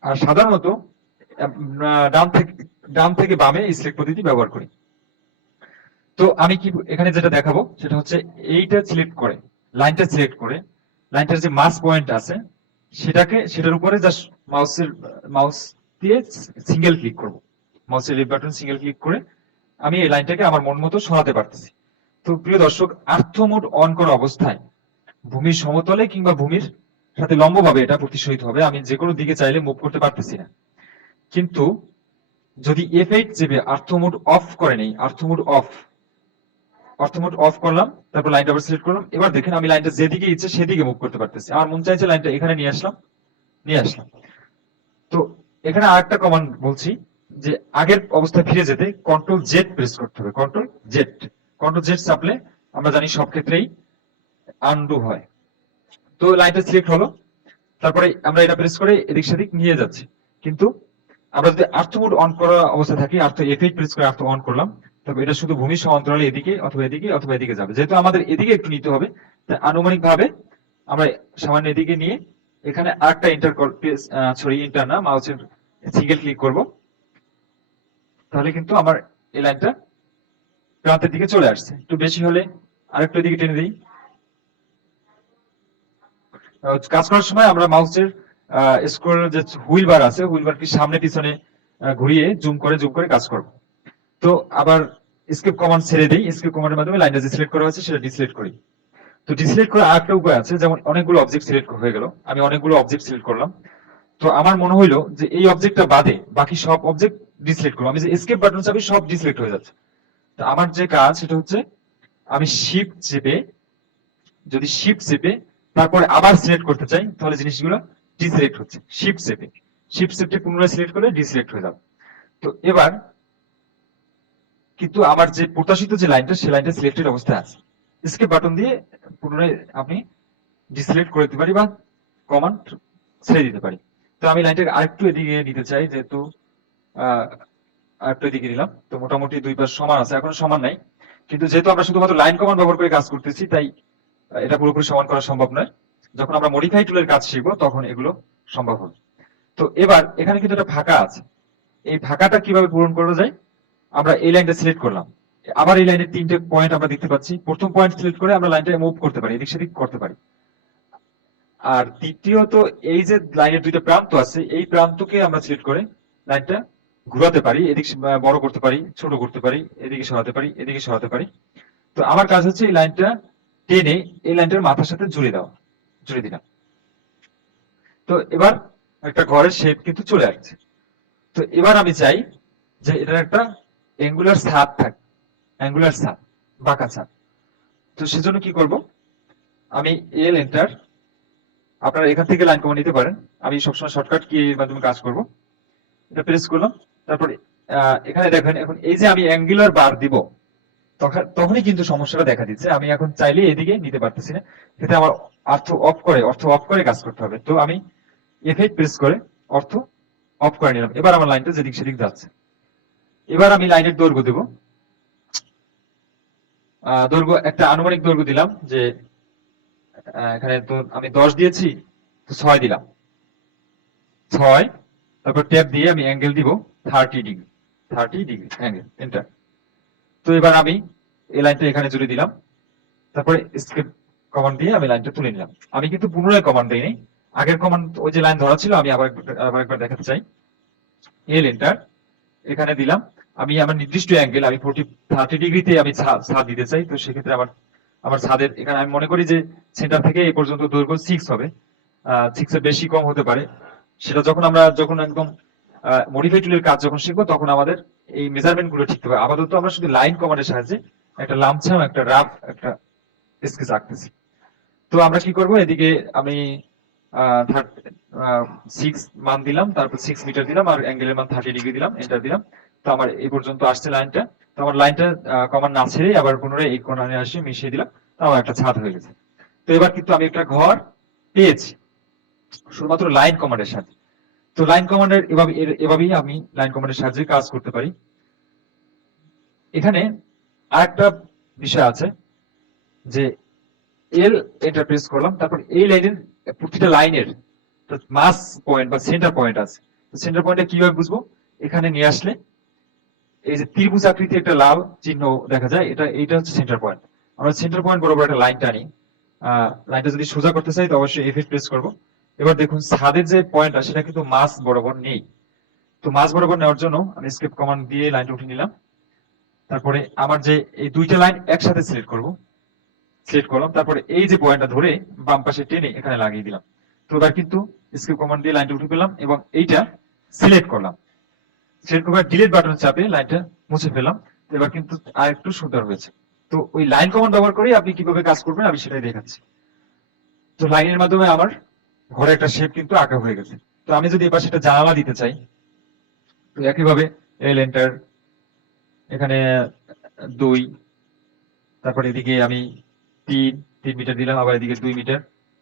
আর সাধারণত ডান থেকে বামে এই সিলেক্ট পদ্ধতি ব্যবহার করি। তো আমি কি এখানে যেটা দেখাবো সেটা হচ্ছে এইটা সিলেক্ট করে, লাইনটার যে মাস পয়েন্ট আছে সেটার উপরে জাস্ট মাউস দিয়ে সিঙ্গেল ক্লিক করব। মাউসের লেফট বাটন সিঙ্গেল ক্লিক করে আমি এই লাইনটাকে আমার মন মতো সরাতে পারতেছি। তো প্রিয় দর্শক, আর্থ মোড অন করা অবস্থায় ভূমির সমতলে কিংবা ভূমির সাথে লম্বভাবে এটা প্রতিসরিত হবে। আমি যে কোনো দিকে চাইলে মুভ করতে পারতেছি না। কিন্তু যদি F8 চেপে আর্থ মোড অফ করে নেই, আর্থ মোড অফ করলাম, তারপর লাইনটা আবার সিলেক্ট করলাম, এবার দেখেন আমি লাইনটা যেদিকে ইচ্ছে সেদিকে মুভ করতে পারতেছি। আমার মন চাইছে লাইনটা এখানে নিয়ে আসলাম। তো এখানে আরেকটা কমান্ড বলছি, যে আগের অবস্থায় ফিরে যেতে কন্ট্রোল জেড প্রেস করতে হবে। কন্ট্রোল জেড চাপলে আমরা জানি সব ক্ষেত্রেই আনডু হয়। তো লাইনটা সিলেক্ট হলো, তারপরে আমরা এটা প্রেস করে এদিক সেদিক নিয়ে যাচ্ছি। কিন্তু আমরা যদি আর্থ মোড অন করা অবস্থায় থাকি, আর্থ F8 প্রেস করে আর্থ অন করলাম, তবে এটা শুধু ভূমির সমান্তরালে এদিকে অথবা এদিকে অথবা এদিকে যাবে। যেহেতু আমাদের এদিকে একটু নিতে হবে, তাই আনুমানিক ভাবে আমরা সামান্য এদিকে নিয়ে এখানে আরেকটা ইন্টার না, মাউসের সিঙ্গেল ক্লিক করব, তাহলে কিন্তু আমার এই লাইনটা প্রান্তের দিকে চলে আসছে। একটু বেশি হলে আরেকটু এদিকে টেনে দিই। কাজ করার সময় আমরা মাউসের স্ক্রল যে হুইল বার আছে, হুইল বারকে সামনে পিছনে ঘুরিয়ে জুম করে কাজ করব। তো আবার এসকেপ কমান্ড ছেড়ে দিই, এসকেপ কমান্ডের মাধ্যমে লাইনটা যে সিলেক্ট করা হয়েছে সেটা ডিসিলেক্ট করি। তো ডিসিলেক্ট করার আরেকটা উপায় আছে, যেমন অনেকগুলো অবজেক্ট সিলেক্ট হয়ে গেল, আমি অনেকগুলো অবজেক্ট সিলেক্ট করলাম। তো আমার মনে হইলো যে এই অবজেক্টটা বাদে বাকি সব অবজেক্ট ডিসিলেক্ট করবো। আমি যে এসকেপ বাটন চাপি সব ডিসিলেক্ট হয়ে যাচ্ছে। তো আমার যে কাজ সেটা হচ্ছে আমি যদি শিফট চেপে তারপরে আবার সিলেক্ট করতে চাই, তাহলে জিনিসগুলো ডিসিলেক্ট হচ্ছে। শিফট চেপে পুনরায় সিলেক্ট করে ডিসিলেক্ট হয়ে যাবে। তো এবার কিন্তু আমার যে প্রত্যাশিত যে লাইনটা, সেই লাইনটা সিলেক্টেড অবস্থায় আছে। এসকেপ বাটন দিয়ে পুনরায় আমি ডিসিলেক্ট করে দিতে পারি বা কমান্ড ছেড়ে দিতে পারি। তো আমি লাইনটাকে আরেকটু এদিকে নিতে চাই, যেহেতু আরেকটু এদিকে নিলাম। তো মোটামুটি দুই পাশ সমান আছে, এখন সমান নাই, কিন্তু যেহেতু আমরা শুধুমাত্র লাইন কমান্ড ব্যবহার করে কাজ করতেছি, তাই এটা পুরোপুরি সমান করা সম্ভব নয়। যখন আমরা মডিফাই টুলের কাজ শিখবো তখন এগুলো সম্ভব হবে। তো এবার এখানে কিন্তু একটা ফাঁকা আছে, এই ফাঁকাটা কিভাবে পূরণ করা যায়? আমরা এই লাইনটা সিলেক্ট করলাম, আবার এই লাইনের 3টে পয়েন্ট আমরা দেখতে পাচ্ছি। প্রথম পয়েন্ট সিলেক্ট করে আমরা লাইনটা মুভ করতে পারি, এদিক সেদিক করতে পারি। আর দ্বিতীয়ত, এই যে লাইনের 2টা প্রান্ত আছে, এই প্রান্তকে আমরা সিলেক্ট করে লাইনটা ঘোরাতে পারি, এদিক বড় করতে পারি, ছোট করতে পারি, এদিকে সরাতে পারি, এদিকে সরাতে পারি। তো আমার কাজ হচ্ছে এই লাইনটা টেনে এই লাইনটার মাথার সাথে জুড়ে দিলাম। তো এবার একটা ঘরের শেপ কিন্তু চলে আসছে। তো এবার আমি চাই যে এটার একটা অ্যাঙ্গুলার ছাদ থাকে, বাঁকা ছাদ। তো সেজন্য কি করব, আমি এল এন্টার, আপনারা এখান থেকে লাইন কমা নিতে পারেন, আমি সবসময় শর্টকাট কি এর মাধ্যমে কাজ করব। এটা প্রেস করলাম, তারপরে এখানে দেখেন এখন এই যে আমি অ্যাঙ্গুলার বার দিব, তখনই কিন্তু সমস্যাটা দেখা দিচ্ছে। আমি এখন চাইলে এদিকে নিতে পারতেছি না, এতে আমার অর্থ অফ করে কাজ করতে হবে। তো আমি F8 প্রেস করে অর্থ অফ করে নিলাম। এবার আমার লাইনটা যেদিক সেদিক যাচ্ছে। এবার আমি লাইনের দৈর্ঘ্য দেব, দৈর্ঘ্য একটা আনুমানিক দৈর্ঘ্য দিলাম, যে এখানে তো আমি 10 দিয়েছি, তো 6 দিলাম, 6। তারপর ট্যাব দিয়ে আমি অ্যাঙ্গেল দিব 30 ডিগ্রি অ্যাঙ্গেল, এন্টার। তো এবার আমি এই লাইনটা এখানে জুড়ে দিলাম, তারপরে এসকেপ কমান্ড দিয়ে আমি লাইনটা তুলে নিলাম। আমি কিন্তু পুনরায় কমান্ড দিইনি, আগের কমান্ড ওই যে লাইন ধরা ছিল, আমি আবার একবার দেখাতে চাই। এল এন্টার, এখানে দিলাম। আমি আমার নির্দিষ্ট অ্যাঙ্গেল, আমি 30 ডিগ্রিতে আমি ছাদ দিতে চাই। তো সেক্ষেত্রে আমার ছাদের এখানে আমি মনে করি যে সেন্টার থেকে এই পর্যন্ত দৈর্ঘ্য 6 হবে, 6 এর বেশি কম হতে পারে। সেটা যখন একদম মডিফাই টুলের কাজ যখন শিখবো, তখন আমাদের এই মেজারমেন্ট গুলো ঠিক হবে। আপাতত আমরা শুধু লাইন কমান্ডের সাহায্যে একটা লামছাম, একটা রাফ একটা স্কেচ আঁকতেছি। তো আমরা কি করব, এদিকে আমি 6 মান দিলাম, তারপর 6 মিটার দিলাম, আর অ্যাঙ্গেলের মান 30 ডিগ্রি দিলাম, এন্টার দিলাম। তো আমার এই পর্যন্ত আসছে লাইনটা। তো আমার লাইনটা কমান্ড না ছেড়ে আবার পুনরায় এই কোণে আসে মিশিয়ে দিলাম, তো আমার একটা ছাদ হয়ে গেছে। তো এবার কিন্তু আমি একটা ঘর পেয়েছি শুধুমাত্র লাইন কমান্ডের সাহায্যে। তো লাইন কমান্ডের এভাবেই আমি লাইন কমান্ডের সাহায্যে কাজ করতে পারি। এখানে আরেকটা বিষয় আছে, যে এল এন্টার প্রেস করলাম, তারপর এই লাইনের প্রতিটা লাইনের মাস পয়েন্ট বা সেন্টার পয়েন্ট আছে। তো সেন্টার পয়েন্টটা কিভাবে বুঝবো? এখানে নিয়ে আসলে এই যে ত্রিভুজ আকৃতি একটা লাল চিহ্ন দেখা যায়, এইটা হচ্ছে সেন্টার পয়েন্ট। আমরা সেন্টার পয়েন্ট বরাবর একটা লাইন টানি, লাইনটা যদি সোজা করতে চাই তো অবশ্যই F8 প্রেস করব। এবার দেখুন ছাদের যে পয়েন্টটা, সেটা কিন্তু মাস বরাবর নেই। তো মাস বরাবর নেওয়ার জন্য আমি এসকেপ কমান্ড দিয়ে লাইনটা উঠিয়ে নিলাম। তারপরে আমার যে এই দুইটা লাইন একসাথে সিলেক্ট করলাম, তারপরে এই যে পয়েন্টটা ধরে বাম পাশে টেনে এখানে লাগিয়ে দিলাম। তো এবার কিন্তু এসকেপ কমান্ড দিয়ে লাইনটা উঠে পেলাম এবং এইটা সিলেক্ট করলাম। সিলেক্ট করে ডিলিট বাটন চাপে লাইনটা মুছে ফেললাম। তো এবার কিন্তু আর একটু সুন্দর হয়েছে। তো ওই লাইন কমান্ড ব্যবহার করে আপনি কিভাবে কাজ করবেন আমি সেটাই দেখাচ্ছি। তো লাইনের মাধ্যমে আমার ঘরে একটা শেপ কিন্তু আঁকা হয়ে গেছে। তো আমি যদি এবার সেটা জানালা দিতে চাই, তো একইভাবে এল এন্টার, এখানে 2, তারপর এদিকে আমি 3 মিটার দিলাম, আবার এদিকে 2 মিটার,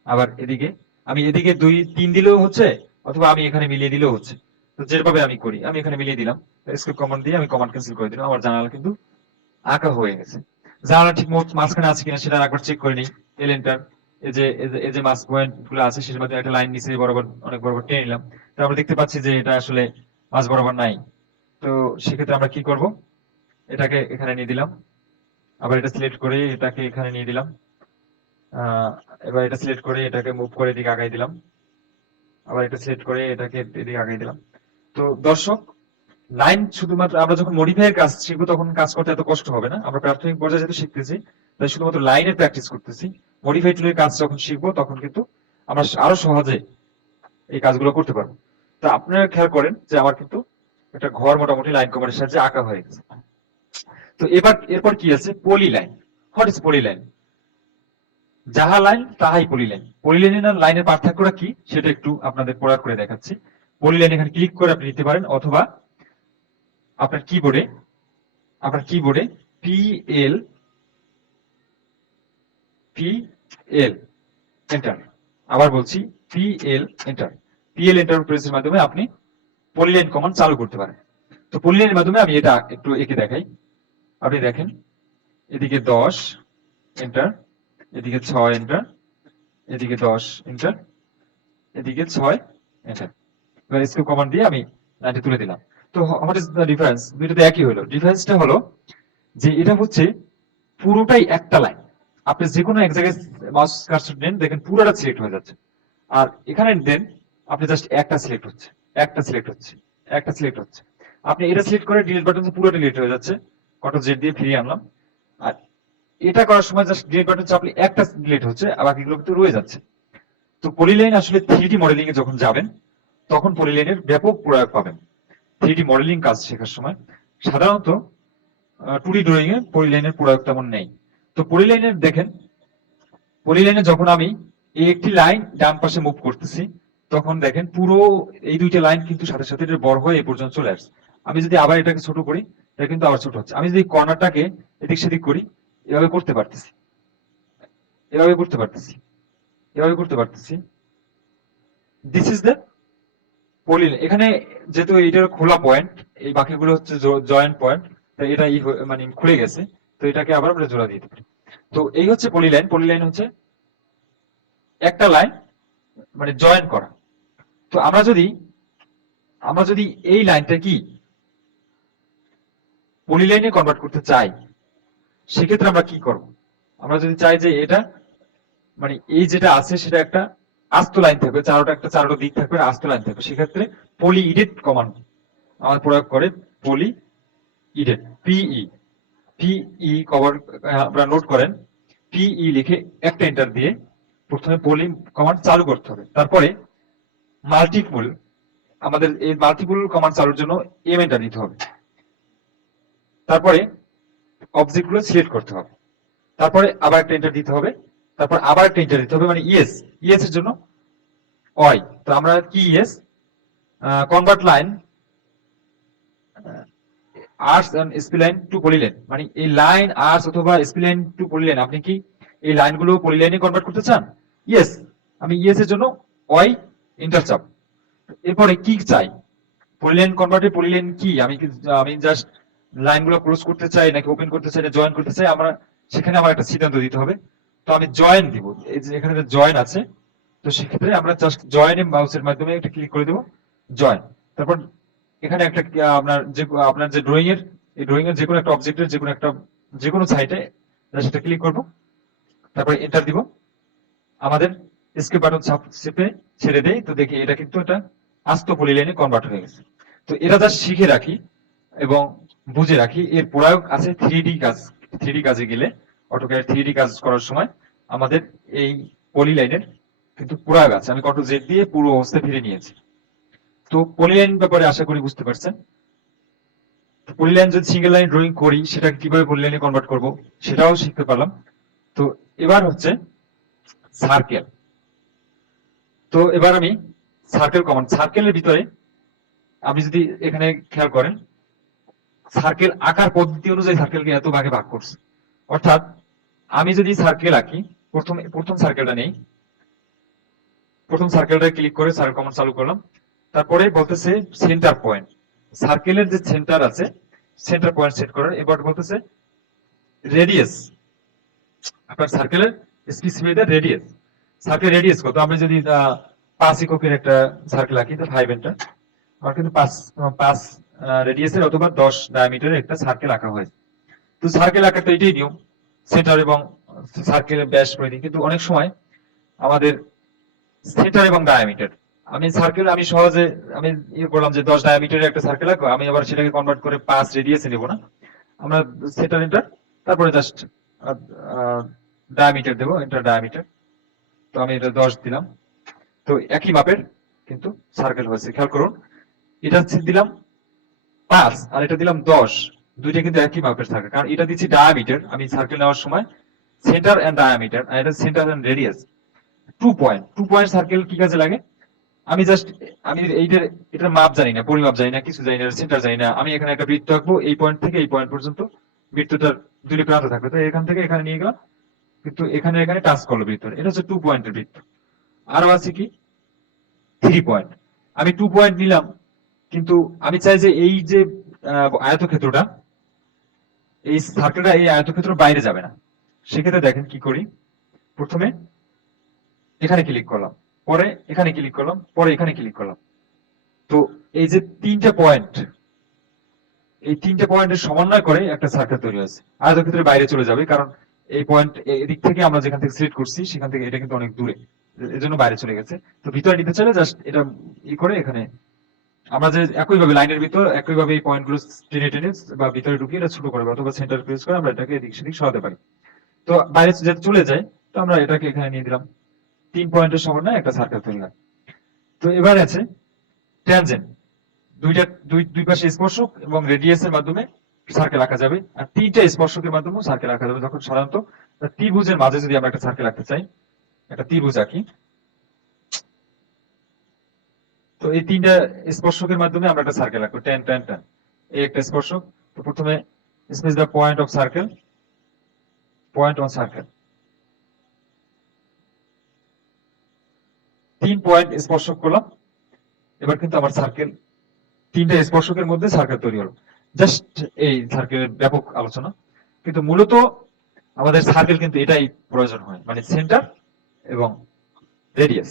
আবার এদিকে 2-3 দিলেও হচ্ছে, অথবা আমি এখানে মিলিয়ে দিলেও হচ্ছে। তো যেভাবে আমি করি, আমি এখানে মিলিয়ে দিলাম, এসকেপ কমান্ড দিয়ে আমি কমান্ড ক্যান্সেল করে দিলাম। আমার জানালা কিন্তু আঁকা হয়ে গেছে। জানালা ঠিক মাঝখানে আছে কিনা সেটা একবার চেক করে নিই। এল এন্টার, এই যে মাস পয়েন্ট গুলো আছে সেটার মধ্যে একটা লাইন নিচে বরাবর অনেক বরাবর টেনে নিলাম। তো আমরা দেখতে পাচ্ছি যে এটা আসলে মাস বরাবর নাই। তো সেক্ষেত্রে আমরা কি করব, এটাকে এখানে নিয়ে দিলাম, আবার এটা সিলেক্ট করে এটাকে এখানে নিয়ে দিলাম, এবার এটা সিলেক্ট করে এটাকে মুভ করে এদিকে আগাই দিলাম, আবার এটা সিলেক্ট করে এটাকে এদিকে আগাই দিলাম। তো দর্শক, লাইন শুধুমাত্র আমরা যখন মডিফাই এর কাজ শিখবো তখন কাজ করতে এত কষ্ট হবে না। আমরা প্রাথমিক পর্যায়ে যেহেতু শিখতেছি, তাই শুধুমাত্র লাইনের প্র্যাকটিস করতেছি। মডিফাই টুলের কাজ যখন শিখবো তখন কিন্তু আমরা আরো সহজে এই কাজগুলো করতে পারবো। তো আপনারা খেয়াল করেন যে আমার কিন্তু একটা ঘর মোটামুটি লাইন কমান্ডের সাহায্যে আঁকা হয়ে গেছে। তো এরপর কি আছে, পলি লাইন। What is polyline? যাহা লাইন তাহাই পলিলাইন। পলিলাইন আর লাইনের পার্থক্যটা কি সেটা একটু আপনাদের প্রয়োগ করে দেখাচ্ছি। পলিলাইন এখানে ক্লিক করে আপনি নিতে পারেন, অথবা আপনার কিবোর্ডে পিএল এন্টার, আবার বলছি পিএল এন্টার। পিএল এন্টার প্রেসের মাধ্যমে আপনি পলিলাইন কমান্ড চালু করতে পারেন। তো পলিলাইনের মাধ্যমে আমি এটা একটু এঁকে দেখাই। আপনি দেখেন, এদিকে 10 এন্টার, এদিকে 6 এন্টার, এদিকে 10 এন্টার, এদিকে 6 এন্টার। এবার এসকিউ কমান্ড দিয়ে আমি লাইনটা তুলে দিলাম। তো হোয়াট ইজ দ্য ডিফারেন্স? দুইটাতে একই হলো। ডিফারেন্সটা হলো যে এটা হচ্ছে পুরোটাই একটা লাইন। আপনি যে কোনো এক জায়গায় মাউস কার্সর নেন, দেখেন পুরোটা সিলেক্ট হয়ে যাচ্ছে। আর এখানে দেন, আপনি জাস্ট একটা সিলেক্ট হচ্ছে, একটা সিলেক্ট হচ্ছে, একটা সিলেক্ট হচ্ছে। আপনি এটা সিলেক্ট করে ডিলিট বাটন পুরো ডিলিট হয়ে যাচ্ছে। কন্ট্রোল জেড দিয়ে ফিরিয়ে আনলাম। আর এটা করার সময় জাস্ট ডিলিট বাটন চাপলে একটা ডিলিট হচ্ছে, আর বাকিগুলো কিন্তু রয়ে যাচ্ছে। তো পলিলাইন আসলে 3D মডেলিং এ যখন যাবেন তখন পলিলাইনের ব্যাপক প্রয়োগ পাবেন 3D মডেলিং কাজ শেখার সময়। সাধারণত 2D ড্রয়িং এ পলিলাইনের প্রয়োগ তেমন নেই। তো পলিলাইনের দেখেন, পলিলাইনে যখন আমি এই একটি লাইন ডান পাশে মুভ করতেছি, তখন দেখেন পুরো এই দুইটা লাইন কিন্তু সাথে সাথে এটা বড় হয়ে এই পর্যন্ত চলে আসছে। আমি যদি আবার এটাকে ছোট করি, এটা কিন্তু আবার ছোট হচ্ছে। আমি যদি কর্নারটাকে এদিক সেদিক করি, এভাবে করতে পারতেছি, এভাবে করতে পারতেছি, এভাবে করতে পারতেছি। This is the polyline. এখানে যেহেতু এটার খোলা পয়েন্ট, এই বাকিগুলো হচ্ছে জয়েন্ট পয়েন্ট, তাই এটা মানে খুলে গেছে। তো এটাকে আবার আমরা জোড়া দিতে পারি। তো এই হচ্ছে পলিলাইন। পলিলাইন হচ্ছে একটা লাইন মানে জয়েন করা। তো আমরা যদি এই লাইনটা কি পলিলাইনে কনভার্ট করতে চাই, সেক্ষেত্রে আমরা কি করব? আমরা যদি চাই যে এটা মানে এই যেটা আছে সেটা একটা আস্ত লাইন থাকবে, চারোটা দিক থাকবে, আস্ত লাইন থাকবে, সেক্ষেত্রে পলি ইডেট কমান্ড আমার প্রয়োগ করে। পলি ইডেট, পিই কভার, আপনারা নোট করেন, পিই লিখে একটা এন্টার দিয়ে প্রথমে পলি কমান্ড চালু করতে হবে। তারপরে মাল্টিপল, আমাদের এই মাল্টিপল কমান্ড চালুর জন্য এম এন্টার দিতে হবে। তারপরে অবজেক্ট গুলো সিলেক্ট করতে হবে। তারপরে আবার একটা এন্টার দিতে হবে। তারপর আবার একটা এন্টার দিতে হবে, মানে ইএস এর জন্য ওয়াই। তো আমরা কি ES convert line arcs and spline to polyline, মানে এই লাইন আর্টস অথবা স্পিলাইন টু পলিলাইন, আপনি কি এই লাইনগুলো পলিলাইনে কনভার্ট করতে চান? ইয়েস। আমি ইয়েস এর জন্য ওয়াই এন্টার চাপ। এরপরে কি চাই? পলিলাইন কনভার্টে পলিলাইন কি, আমি জাস্ট লাইনগুলো ক্লোজ করতে চাই নাকি ওপেন করতে চাই, জয়েন করতে চাই, সেখানে আমার একটা সিদ্ধান্ত দিতে হবে। তো আমি জয়েন দিব। এই যে এখানে জয়েন আছে, তো সেক্ষেত্রে আমরা জাস্ট জয়েন মাউসের মাধ্যমে একটা ক্লিক করে দেব, জয়েন। তারপর এখানে একটা আপনার যে ড্রয়িং এর, এই ড্রয়িং এর যে কোনো একটা অবজেক্টের যে কোনো সাইটে সেটা ক্লিক করব, তারপরে এন্টার দিব। আমাদের এসকেপ বাটন চেপে ছেড়ে দেই, তো দেখি এটা কিন্তু একটা আস্ত পলিলাইনে কনভার্ট হয়ে গেছে। তো এটা জাস্ট শিখে রাখি এবং বুঝে রাখি। এর প্রয়োগ আছে 3D কাজে গেলে, অটোক্যাড 3D কাজ করার সময় আমাদের এই পলিলাইনের কিন্তু প্রয়োগ আছে। আমি কন্ট্রোল জেড দিয়ে পুরো অবস্থায় ফিরে নিয়েছি। তো পলিলাইন ব্যাপারে আশা করি বুঝতে পারছেন। পলিলাইন যদি সিঙ্গেল লাইন ড্রয়িং করি, সেটা কিভাবে পলিলাইনে কনভার্ট করব সেটাও শিখতে পারলাম। তো এবার হচ্ছে সার্কেল। তো এবার আমি সার্কেল কমান্ড, সার্কেলের ভিতরে আপনি যদি এখানে খেয়াল করেন, সার্কেল আকার পদ্ধতি অনুযায়ী সার্কেলকে এত ভাগে ভাগ করছে। অর্থাৎ আমি যদি সার্কেল আঁকি, প্রথম সার্কেলটা নেই, প্রথম সার্কেলটা ক্লিক করে সার্কেল কমান্ড চালু করলাম। তারপরে বলতেছে সেন্টার পয়েন্ট, সার্কেলের যে সেন্টার আছে সেন্টার পয়েন্ট সেট করার। এবার বলতেছে রেডিয়াস, আপনার সার্কেলের স্পেসিফাই রেডিয়াস। সার্কেল রেডিয়াস কত? আমি যদি 5 এককের একটা সার্কেল আঁকি, তো 5 এন্টার। আমার কিন্তু 5 রেডিয়াসের অথবা 10 ডায়ামিটারের একটা সার্কেল আঁকা হয়েছে। তো সার্কেল আঁকার তো এটাই নিয়ম, সেন্টার এবং সার্কেলের ব্যাস পরিধি। কিন্তু অনেক সময় আমাদের সেন্টার এবং ডায়ামিটার, আমি সহজে করলাম যে 10 ডায়ামিটারের একটা সার্কেল আঁকবো, আমি আবার সেটাকে কনভার্ট করে 5 রেডিয়াসে নেব না, আমরা সেন্টার এন্টার, তারপরে জাস্ট ডায়ামিটার দেবো, এন্টার ডায়ামিটার। তো আমি এটা 10 দিলাম। তো একই মাপের কিন্তু সার্কেল হয়েছে। খেয়াল করুন, এটা দিলাম 5 আর এটা দিলাম 10, দুইটা কিন্তু একই মাপের সার্কেল, কারণ এটা দিচ্ছি ডায়ামিটার। আমি সার্কেল নেওয়ার সময় সেন্টার এন্ড ডায়ামিটার, আর এটা centre and radius. 2 point circle কি কাজে লাগে? আমি জাস্ট আমি এইটার এটার মাপ জানি না, পরিমাপ জানি না, কিছু জানি না, সেন্টার জানি না, আমি এখানে একটা বৃত্ত আঁকবো, এই পয়েন্ট থেকে এই পয়েন্ট পর্যন্ত বৃত্তটার দুটি প্রান্ত থাকবে, তো এখান থেকে এখানে নিয়ে গেলাম, কিন্তু এখানে টাচ করলো বৃত্ত, এটা হচ্ছে 2 পয়েন্টের বৃত্ত। আরো আছে কি 3 পয়েন্ট। আমি 2 পয়েন্ট নিলাম, কিন্তু আমি চাই যে এই যে আয়তক্ষেত্রটা, এই সার্কেলটা এই আয়তক্ষেত্র বাইরে যাবে না। সেক্ষেত্রে দেখেন কি করি, প্রথমে এখানে ক্লিক করলাম, পরে এখানে ক্লিক করলাম, পরে এখানে ক্লিক করলাম। তো এই যে 3টে পয়েন্ট, এই 3টে পয়েন্টের সমন্বয় করে একটা সার্কেল তৈরি হয়েছে, আয়তক্ষেত্রের বাইরে চলে যাবে, কারণ এই পয়েন্ট এদিক থেকে আমরা যেখান থেকে সিলেক্ট করছি সেখান থেকে এটা কিন্তু অনেক দূরে, এজন্য বাইরে চলে গেছে। তো ভিতরে নিতে চাইলে জাস্ট এটা করে এখানে আমরা যে একইভাবে লাইনের ভিতর একইভাবে এই পয়েন্ট গুলো টেনে টেনে বা ভিতরে ঢুকিয়ে এটা ছোট করে অথবা সেন্টার প্রেস করে আমরা এটাকে এদিক সেদিক সরাতে পারি। তো বাইরে যেতে চলে যায়, তো আমরা এটাকে এখানে নিয়ে দিলাম, 3 পয়েন্টের সমন্বয়ে একটা সার্কেল তৈরি হয়। তো এবার আছে ট্যানজেন্ট, দুই পাশে স্পর্শক এবং রেডিয়াসের মাধ্যমে সার্কেল আঁকা যাবে, আর 3টা স্পর্শকের মাধ্যমে সার্কেল আঁকা যাবে। যখন সাধারণত ত্রিভুজের মাঝে যদি আমরা একটা সার্কেল আঁকতে চাই, একটা ত্রিভুজ আঁকি, তো এই 3টা স্পর্শকের মাধ্যমে আমরা একটা সার্কেল আঁকবো, টেন টেন টেন, এই একটা স্পর্শক। তো প্রথমে space the point of circle, point on circle, 3 point স্পর্শক করলাম। এবার কিন্তু আমার সার্কেল, 3টা স্পর্শকের মধ্যে সার্কেল তৈরি হলো। জাস্ট এই সার্কেলের ব্যাপক আলোচনা, কিন্তু মূলত আমাদের সার্কেল কিন্তু এটাই প্রয়োজন হয়, মানে সেন্টার এবং রেডিয়াস।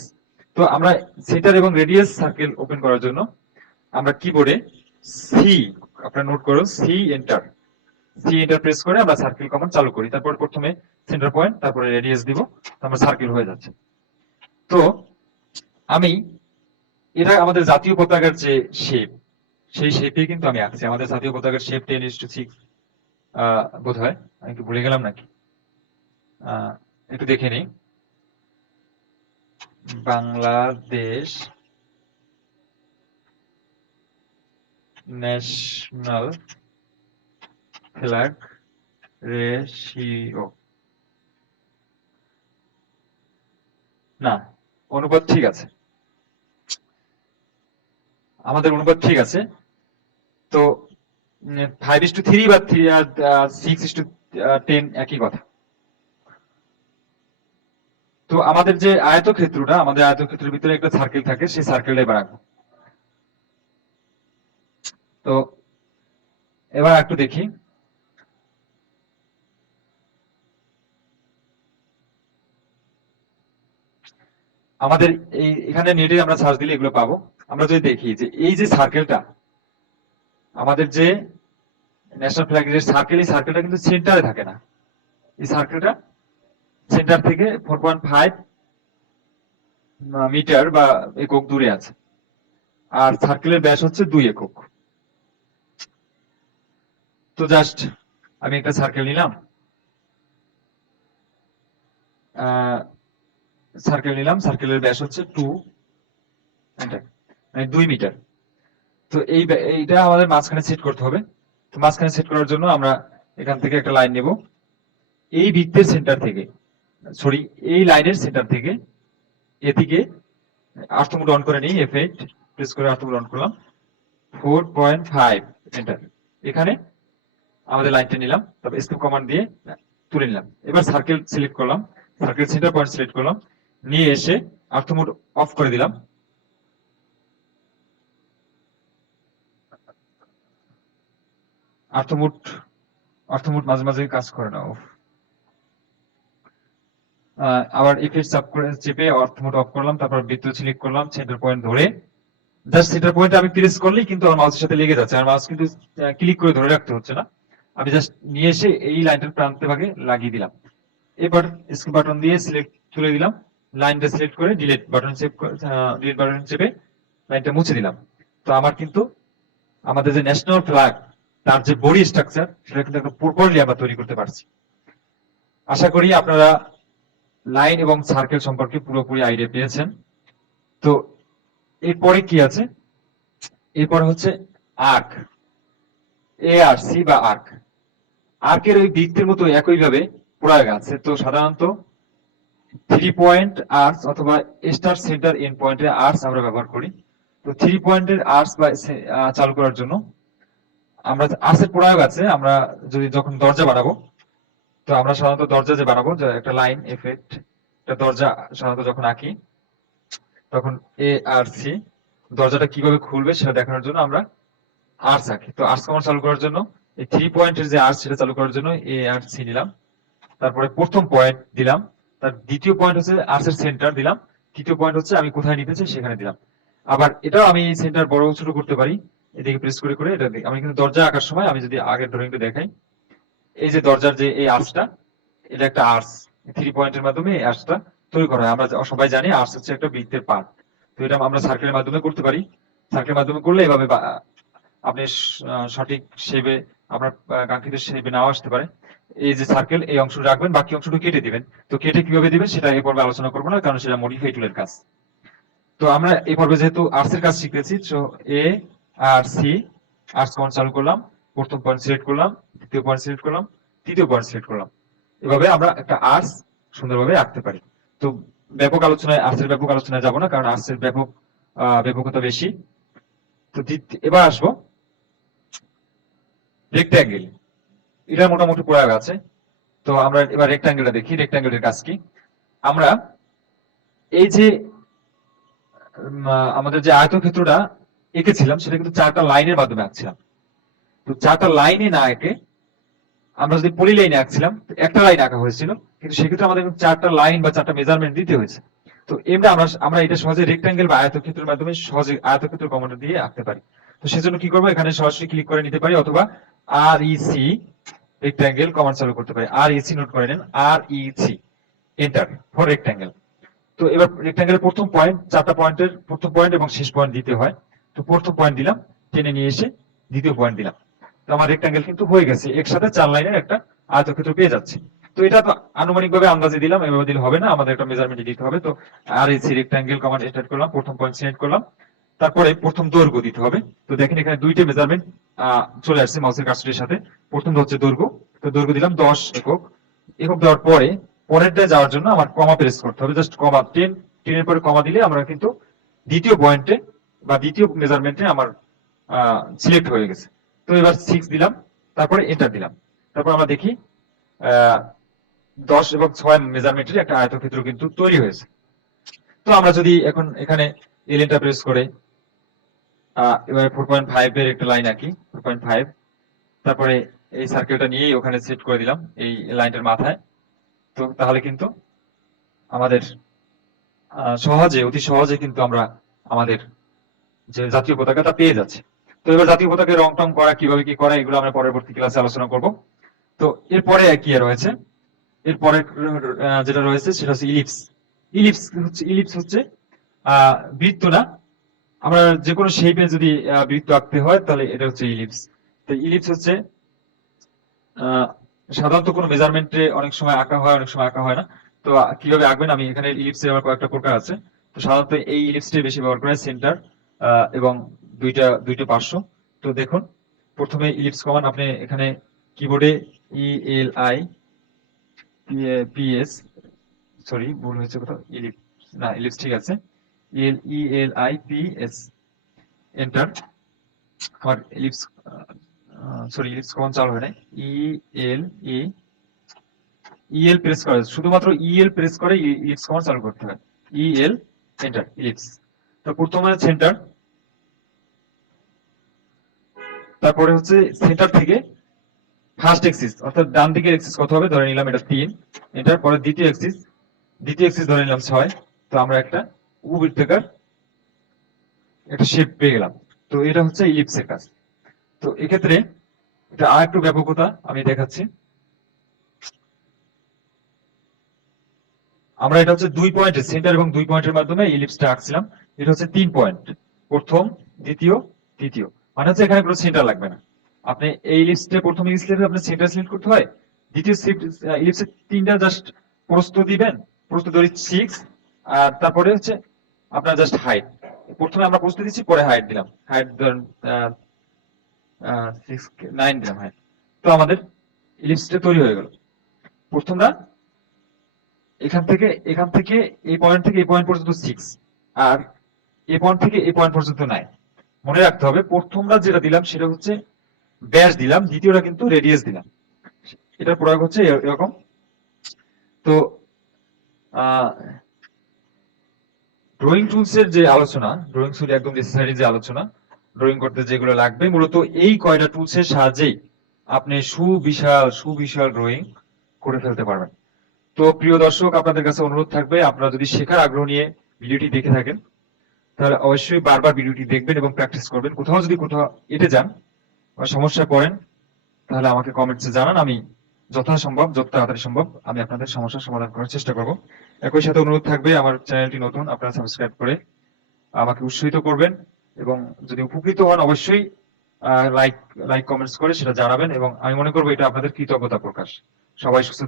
তো আমরা সেন্টার এবং রেডিয়াস সার্কেল ওপেন করার জন্য আমরা কিবোর্ডে সি, আপনারা নোট করো, সি এন্টার প্রেস করে আমরা সার্কেল কমান্ড চালু করি, তারপর প্রথমে সেন্টার পয়েন্ট, তারপরে রেডিয়াস দিব, আমার সার্কেল হয়ে যাচ্ছে। তো আমি এটা আমাদের জাতীয় পতাকার যে শেপ, সেই শেপে কিন্তু আমি আঁকছি। আমাদের জাতীয় পতাকার শেপ 10:6 বোধ হয়, আমি একটু ভুলে গেলাম নাকি, একটু দেখে নিই। বাংলাদেশ ন্যাশনাল ফ্ল্যাগ রেশিও, না, অনুপাত ঠিক আছে, আমাদের অনুপাত ঠিক আছে। তো 5:3 বা 6:10 একই কথা। তো আমাদের যে আয়তক্ষেত্রটা, আমাদের আয়তক্ষেত্রের ভিতরে একটা সার্কেল থাকে, সেই সার্কেলটা এবার আঁকবো। তো এবার একটু দেখি, আমাদের এখানে নেটে আমরা সার্চ দিলে এগুলো পাবো। আমরা যদি দেখি যে এই যে সার্কেলটা, আমাদের যে ন্যাশনাল ফ্ল্যাগের যে সার্কেল, এই সার্কেলটা কিন্তু সেন্টারে থাকে না, এই সার্কেলটা সেন্টার থেকে 4.5 মিটার বা একক দূরে আছে, আর সার্কেলের ব্যাস হচ্ছে 2 একক। তো জাস্ট আমি একটা সার্কেল নিলাম, সার্কেলের ব্যাস হচ্ছে 2 মানে 2 মিটার। তো এইটা আমাদের মাঝখানে সেট করতে হবে। তো মাঝখানে সেট করার জন্য আমরা এখান থেকে একটা লাইন নেব, এই বৃত্তের সেন্টার থেকে, সরি, এই লাইনের সেন্টার থেকে এদিকে আর্থমোড অন করে নিই, F8 প্রেস করে আর্থমোড অন করলাম, 4.5 এন্টার। এখানে আমাদের লাইনটা নিলাম, তারপর এসকেপ কমান্ড দিয়ে তুলে নিলাম। এবার সার্কেল সিলেক্ট করলাম, সার্কেল সেন্টার পয়েন্ট সিলেক্ট করলাম, নিয়ে এসে আর্থমোড অফ করে দিলাম। আর্থমোড মাঝে মাঝে কাজ করে না, আবার ইফেক্ট সাব করে চেপে আর্থমোড অফ করলাম, তারপর বৃত্ত সিলেক্ট করলাম, সেন্টার পয়েন্ট ধরে জাস্ট সেন্টার পয়েন্ট আমি প্রেস করলেই কিন্তু আমার মাউসের সাথে লেগে যাচ্ছে, আর মাউস কিন্তু ক্লিক করে ধরে রাখতে হচ্ছে না, আমি জাস্ট নিয়ে এসে এই লাইনটার প্রান্তে ভাগে লাগিয়ে দিলাম। এবার স্কেপ বাটন দিয়ে সিলেক্ট তুলে দিলাম, লাইনটা সিলেক্ট করে ডিলিট বাটন চেপে লাইনটা মুছে দিলাম। তো আমার কিন্তু আমাদের যে ন্যাশনাল ফ্ল্যাগ, তার যে বডি স্ট্রাকচার, সেটা কিন্তু একটা প্রপারলি আমরা তৈরি করতে পারছি। আশা করি আপনারা লাইন এবং সার্কেল সম্পর্কে পুরোপুরি আইডিয়া পেয়েছেন। তো এরপরে কি আছে, এরপরে হচ্ছে আর্ক, ARC বা আর্ক। আর্কের ওই বৃত্তের মতো একইভাবে প্রয়োগ আছে। তো সাধারণত 3 পয়েন্ট আর্কস অথবা স্টার সেন্টার এন্ড পয়েন্টের আর্কস আমরা ব্যবহার করি। তো 3 পয়েন্টের আর্কস বা চালু করার জন্য আমরা আর্কসের প্রয়োগ আছে। আমরা যদি যখন দরজা বানাবো, তো আমরা সাধারণত দরজা যে বানাবো, যে একটা লাইন এফেক্ট, একটা দরজা সাধারণত যখন আঁকি, তখন এ আর সি, দরজাটা কিভাবে খুলবে সেটা দেখানোর জন্য আমরা আর্টস আঁকি। তো আর্টস কমান্ড চালু করার জন্য এই 3 পয়েন্টের যে আর্টস সেটা চালু করার জন্য এ আর সি নিলাম। তারপরে প্রথম পয়েন্ট দিলাম, তার দ্বিতীয় পয়েন্ট হচ্ছে আর্টস এর সেন্টার দিলাম, তৃতীয় পয়েন্ট হচ্ছে আমি কোথায় নিতে চাই সেখানে দিলাম। আবার এটাও আমি সেন্টার বড় ছোট করতে পারি, এদিকে প্রেস করে করে এটা আমি কিন্তু দরজা আঁকার সময় আমি যদি আগের ড্রয়িংটা দেখাই, এই যে দরজার যে এই আর্টসটা, এটা একটা আর্টস, 3 পয়েন্টের মাধ্যমে এই আর্টসটা তৈরি করা হয়। আমরা সবাই জানি আর্টস হচ্ছে একটা বৃত্তের পার্ট। তো এটা আমরা সার্কেলের মাধ্যমে করতে পারি। সার্কেলের মাধ্যমে করলে এভাবে আপনি সঠিক শেপে, আপনার কাঙ্ক্ষিত শেপে নাও আসতে পারে। এই যে সার্কেল, এই অংশটা রাখবেন, বাকি অংশটা কেটে দিবেন। তো কেটে কিভাবে দিবেন সেটা এই পর্বে আলোচনা করবো না, কারণ সেটা মডিফাই টুলের কাজ। তো আমরা এই পর্বে যেহেতু আর্টস এর কাজ শিখেছি, তো এ আর সি, আর্টস কমান্ড চালু করলাম, প্রথম পয়েন্ট সিলেক্ট করলাম, দ্বিতীয় পয়েন্ট সিলেক্ট করলাম, তৃতীয় পয়েন্ট সিলেক্ট করলাম। এভাবে আমরা একটা আর্টস সুন্দরভাবে আঁকতে পারি। তো ব্যাপক আলোচনায়, আর্টসের ব্যাপক আলোচনায় যাব না, কারণ আর্টসের ব্যাপকতা বেশি। তো এবার আসবো রেক্ট্যাঙ্গেল। এটা মোটামুটি প্রয়োগ আছে। তো আমরা এবার রেক্ট্যাঙ্গেলটা দেখি, রেক্ট্যাঙ্গেলের কাজ কি। আমরা এই যে আমাদের যে আয়তক্ষেত্রটা এঁকেছিলাম, সেটা কিন্তু 4টা লাইনের মাধ্যমে আঁকছিলাম। তো 4টা লাইনে না এঁকে আমরা যদি পলি লাইনে আঁকছিলাম, একটা লাইন আঁকা হয়েছিল, কিন্তু সেক্ষেত্রে আমাদের 4টা লাইন বা 4টা মেজারমেন্ট দিতে হয়েছে। তো এমনি আমরা এটা সহজে রেক্ট্যাঙ্গেল বা আয়তক্ষেত্রের মাধ্যমে সহজে আয়তক্ষেত্র কমান্ড দিয়ে আঁকতে পারি। তো সেজন্য কি করবো, এখানে সরাসরি ক্লিক করে নিতে পারি, অথবা আর ইসি রেক্ট্যাঙ্গেল কমান্ড চালু করতে পারি। আর ইসি নোট করে নেন, আর ইসি এন্টার ফর রেক্ট্যাঙ্গেল। তো এবার রেক্ট্যাঙ্গেলের প্রথম পয়েন্ট, 4টা পয়েন্টের প্রথম পয়েন্ট এবং শেষ পয়েন্ট দিতে হয়। তো প্রথম পয়েন্ট দিলাম, টেনে নিয়ে এসে দ্বিতীয় পয়েন্ট দিলাম। তো আমার রেক্ট্যাঙ্গেল কিন্তু হয়ে গেছে, একসাথে 4 লাইনের একটা আয়তক্ষেত্র পেয়ে যাচ্ছে। তো এটা তো আনুমানিক ভাবে আন্দাজে দিলাম, এভাবে দিলে হবে না, আমাদের একটা মেজারমেন্ট দিতে হবে। তো আর এই রেক্ট্যাঙ্গেল কমান্ড এন্টার করলাম, প্রথম পয়েন্ট সিলেক্ট করলাম, তারপরে প্রথম দৈর্ঘ্য দিতে হবে। তো দেখেন এখানে 2টে মেজারমেন্ট চলে আসছে মাউসের কার্সরের সাথে। প্রথমটা হচ্ছে দৈর্ঘ্য, তো দৈর্ঘ্য দিলাম 10 একক। একক দেওয়ার পরে পরেরটা যাওয়ার জন্য আমার কমা প্রেস করতে হবে, জাস্ট কমা, 10 এর পরে কমা দিলে আমরা কিন্তু দ্বিতীয় পয়েন্টে বা দ্বিতীয় মেজারমেন্টে আমার সিলেক্ট হয়ে গেছে। তো এবার 6 দিলাম, তারপরে এন্টার দিলাম। তারপর আমরা দেখি 10 এবং 6 মেজারমেন্টের একটা আয়তক্ষেত্র কিন্তু তৈরি হয়েছে। তো আমরা যদি এখন এখানে এলিয়েন্টার প্রেস করে এবার 4.5 এর একটা লাইন আঁকি, 4.5। তারপরে এই সার্কেলটা নিয়েই ওখানে সেট করে দিলাম এই লাইনটার মাথায়। তো তাহলে কিন্তু আমাদের সহজে, অতি সহজে কিন্তু আমরা আমাদের যে জাতীয় পতাকাটা পেয়ে যাচ্ছি। তো এবার জাতীয় পতাকার রং টং করা, কিভাবে কি করা, এগুলো আমরা পরবর্তী ক্লাসে আলোচনা করব। তো এরপরে কি রয়েছে, এরপরে যেটা রয়েছে সেটা হচ্ছে ইলিপস। ইলিপস হচ্ছে বৃত্ত না, আমরা যে কোনো শেপে যদি বৃত্ত আঁকতে হয় তাহলে এটা হচ্ছে ইলিপস। তো ইলিপস হচ্ছে সাধারণত কোনো মেজারমেন্টে অনেক সময় আঁকা হয়, অনেক সময় আঁকা হয় না। তো কিভাবে আঁকবেন, আমি এখানে ইলিপসের আবার কয়েকটা প্রকার আছে। তো সাধারণত এই ইলিপসটি বেশি ব্যবহার করা হয়, সেন্টার এবং দুইটা পার্শ্ব। তো দেখুন, প্রথমে ইলিপস কমান্ড, আপনি এখানে কিবোর্ডে ELI PS, সরি ভুল হয়েছে কোথাও, ইলিপস না, ইলিপস ঠিক আছে, ELIPS এন্টার। আমার ইলিপস, সরি ইলিপস কমান্ড চালু হয় না, EL প্রেস করে, শুধুমাত্র EL প্রেস করে ইলিপস কমান্ড চালু করতে হয়। EL enter, ellipse. তো প্রথমে সেন্টার, তারপরে হচ্ছে সেন্টার থেকে ফার্স্ট এক্সিস অর্থাৎ ডান দিকের এক্সিস কত হবে ধরে নিলাম এটা 3, এটার পরে দ্বিতীয় এক্সিস ধরে নিলাম 6। তো আমরা একটা উপবৃত্তাকার একটা শেপ পেয়ে গেলাম। তো এটা হচ্ছে ইলিপসের কাজ। তো এক্ষেত্রে এটা আর একটু ব্যাপকতা আমি দেখাচ্ছি। আমরা এটা হচ্ছে 2 পয়েন্টের সেন্টার এবং 2 পয়েন্টের মাধ্যমে ইলিপসটা আঁকছিলাম। এটা হচ্ছে 3 পয়েন্ট, প্রথম, দ্বিতীয়, তৃতীয়, মানে হচ্ছে এখানে কোনো সেন্টার লাগবে না। আপনি এই ইলিপসটা, প্রথম ইলিপসে আপনি সেন্টার সিলেক্ট করতে হয়, দ্বিতীয় ইলিপসে 3টা জাস্ট প্রস্থ দিবেন, প্রস্থ ধরি 6, আর তারপরে হচ্ছে আপনার জাস্ট হাইট। প্রথমে আমরা প্রস্থ দিচ্ছি, পরে হাইট দিলাম, হাইট ধরেন 9 দিলাম হাইট। তো আমাদের ইলিপসটা তৈরি হয়ে গেল। প্রথমটা এখান থেকে এই পয়েন্ট থেকে এই পয়েন্ট পর্যন্ত 6, আর এই পয়েন্ট থেকে এই পয়েন্ট পর্যন্ত 9। মনে রাখতে হবে প্রথমটা যেটা দিলাম সেটা হচ্ছে ব্যাস দিলাম, দ্বিতীয়টা কিন্তু রেডিয়াস দিলাম। এটার প্রয়োগ হচ্ছে এরকম। তো ড্রয়িং টুলস এর যে আলোচনা, ড্রয়িং টুল একদম নেসেসারি যে আলোচনা, ড্রয়িং করতে যেগুলো লাগবে মূলত এই কয়টা টুলস এর সাহায্যেই আপনি সুবিশাল ড্রয়িং করে ফেলতে পারবেন। তো প্রিয় দর্শক, আপনাদের কাছে অনুরোধ থাকবে, আপনারা যদি শেখার আগ্রহ নিয়ে ভিডিওটি দেখে থাকেন তাহলে অবশ্যই বারবার ভিডিওটি দেখবেন এবং প্র্যাকটিস করবেন। যদি কোথাও এটে যান বা সমস্যায় পড়েন তাহলে আমাকে কমেন্টসে জানান, আমি যত তাড়াতাড়ি সম্ভব আমি আপনাদের সমস্যার সমাধান করার চেষ্টা করব। একই সাথে অনুরোধ থাকবে, আমার চ্যানেলটি নতুন, আপনারা সাবস্ক্রাইব করে আমাকে উৎসাহিত করবেন এবং যদি উপকৃত হন অবশ্যই লাইক কমেন্টস করে সেটা জানাবেন, এবং আমি মনে করবো এটা আপনাদের কৃতজ্ঞতা প্রকাশ। সবাই সুস্থ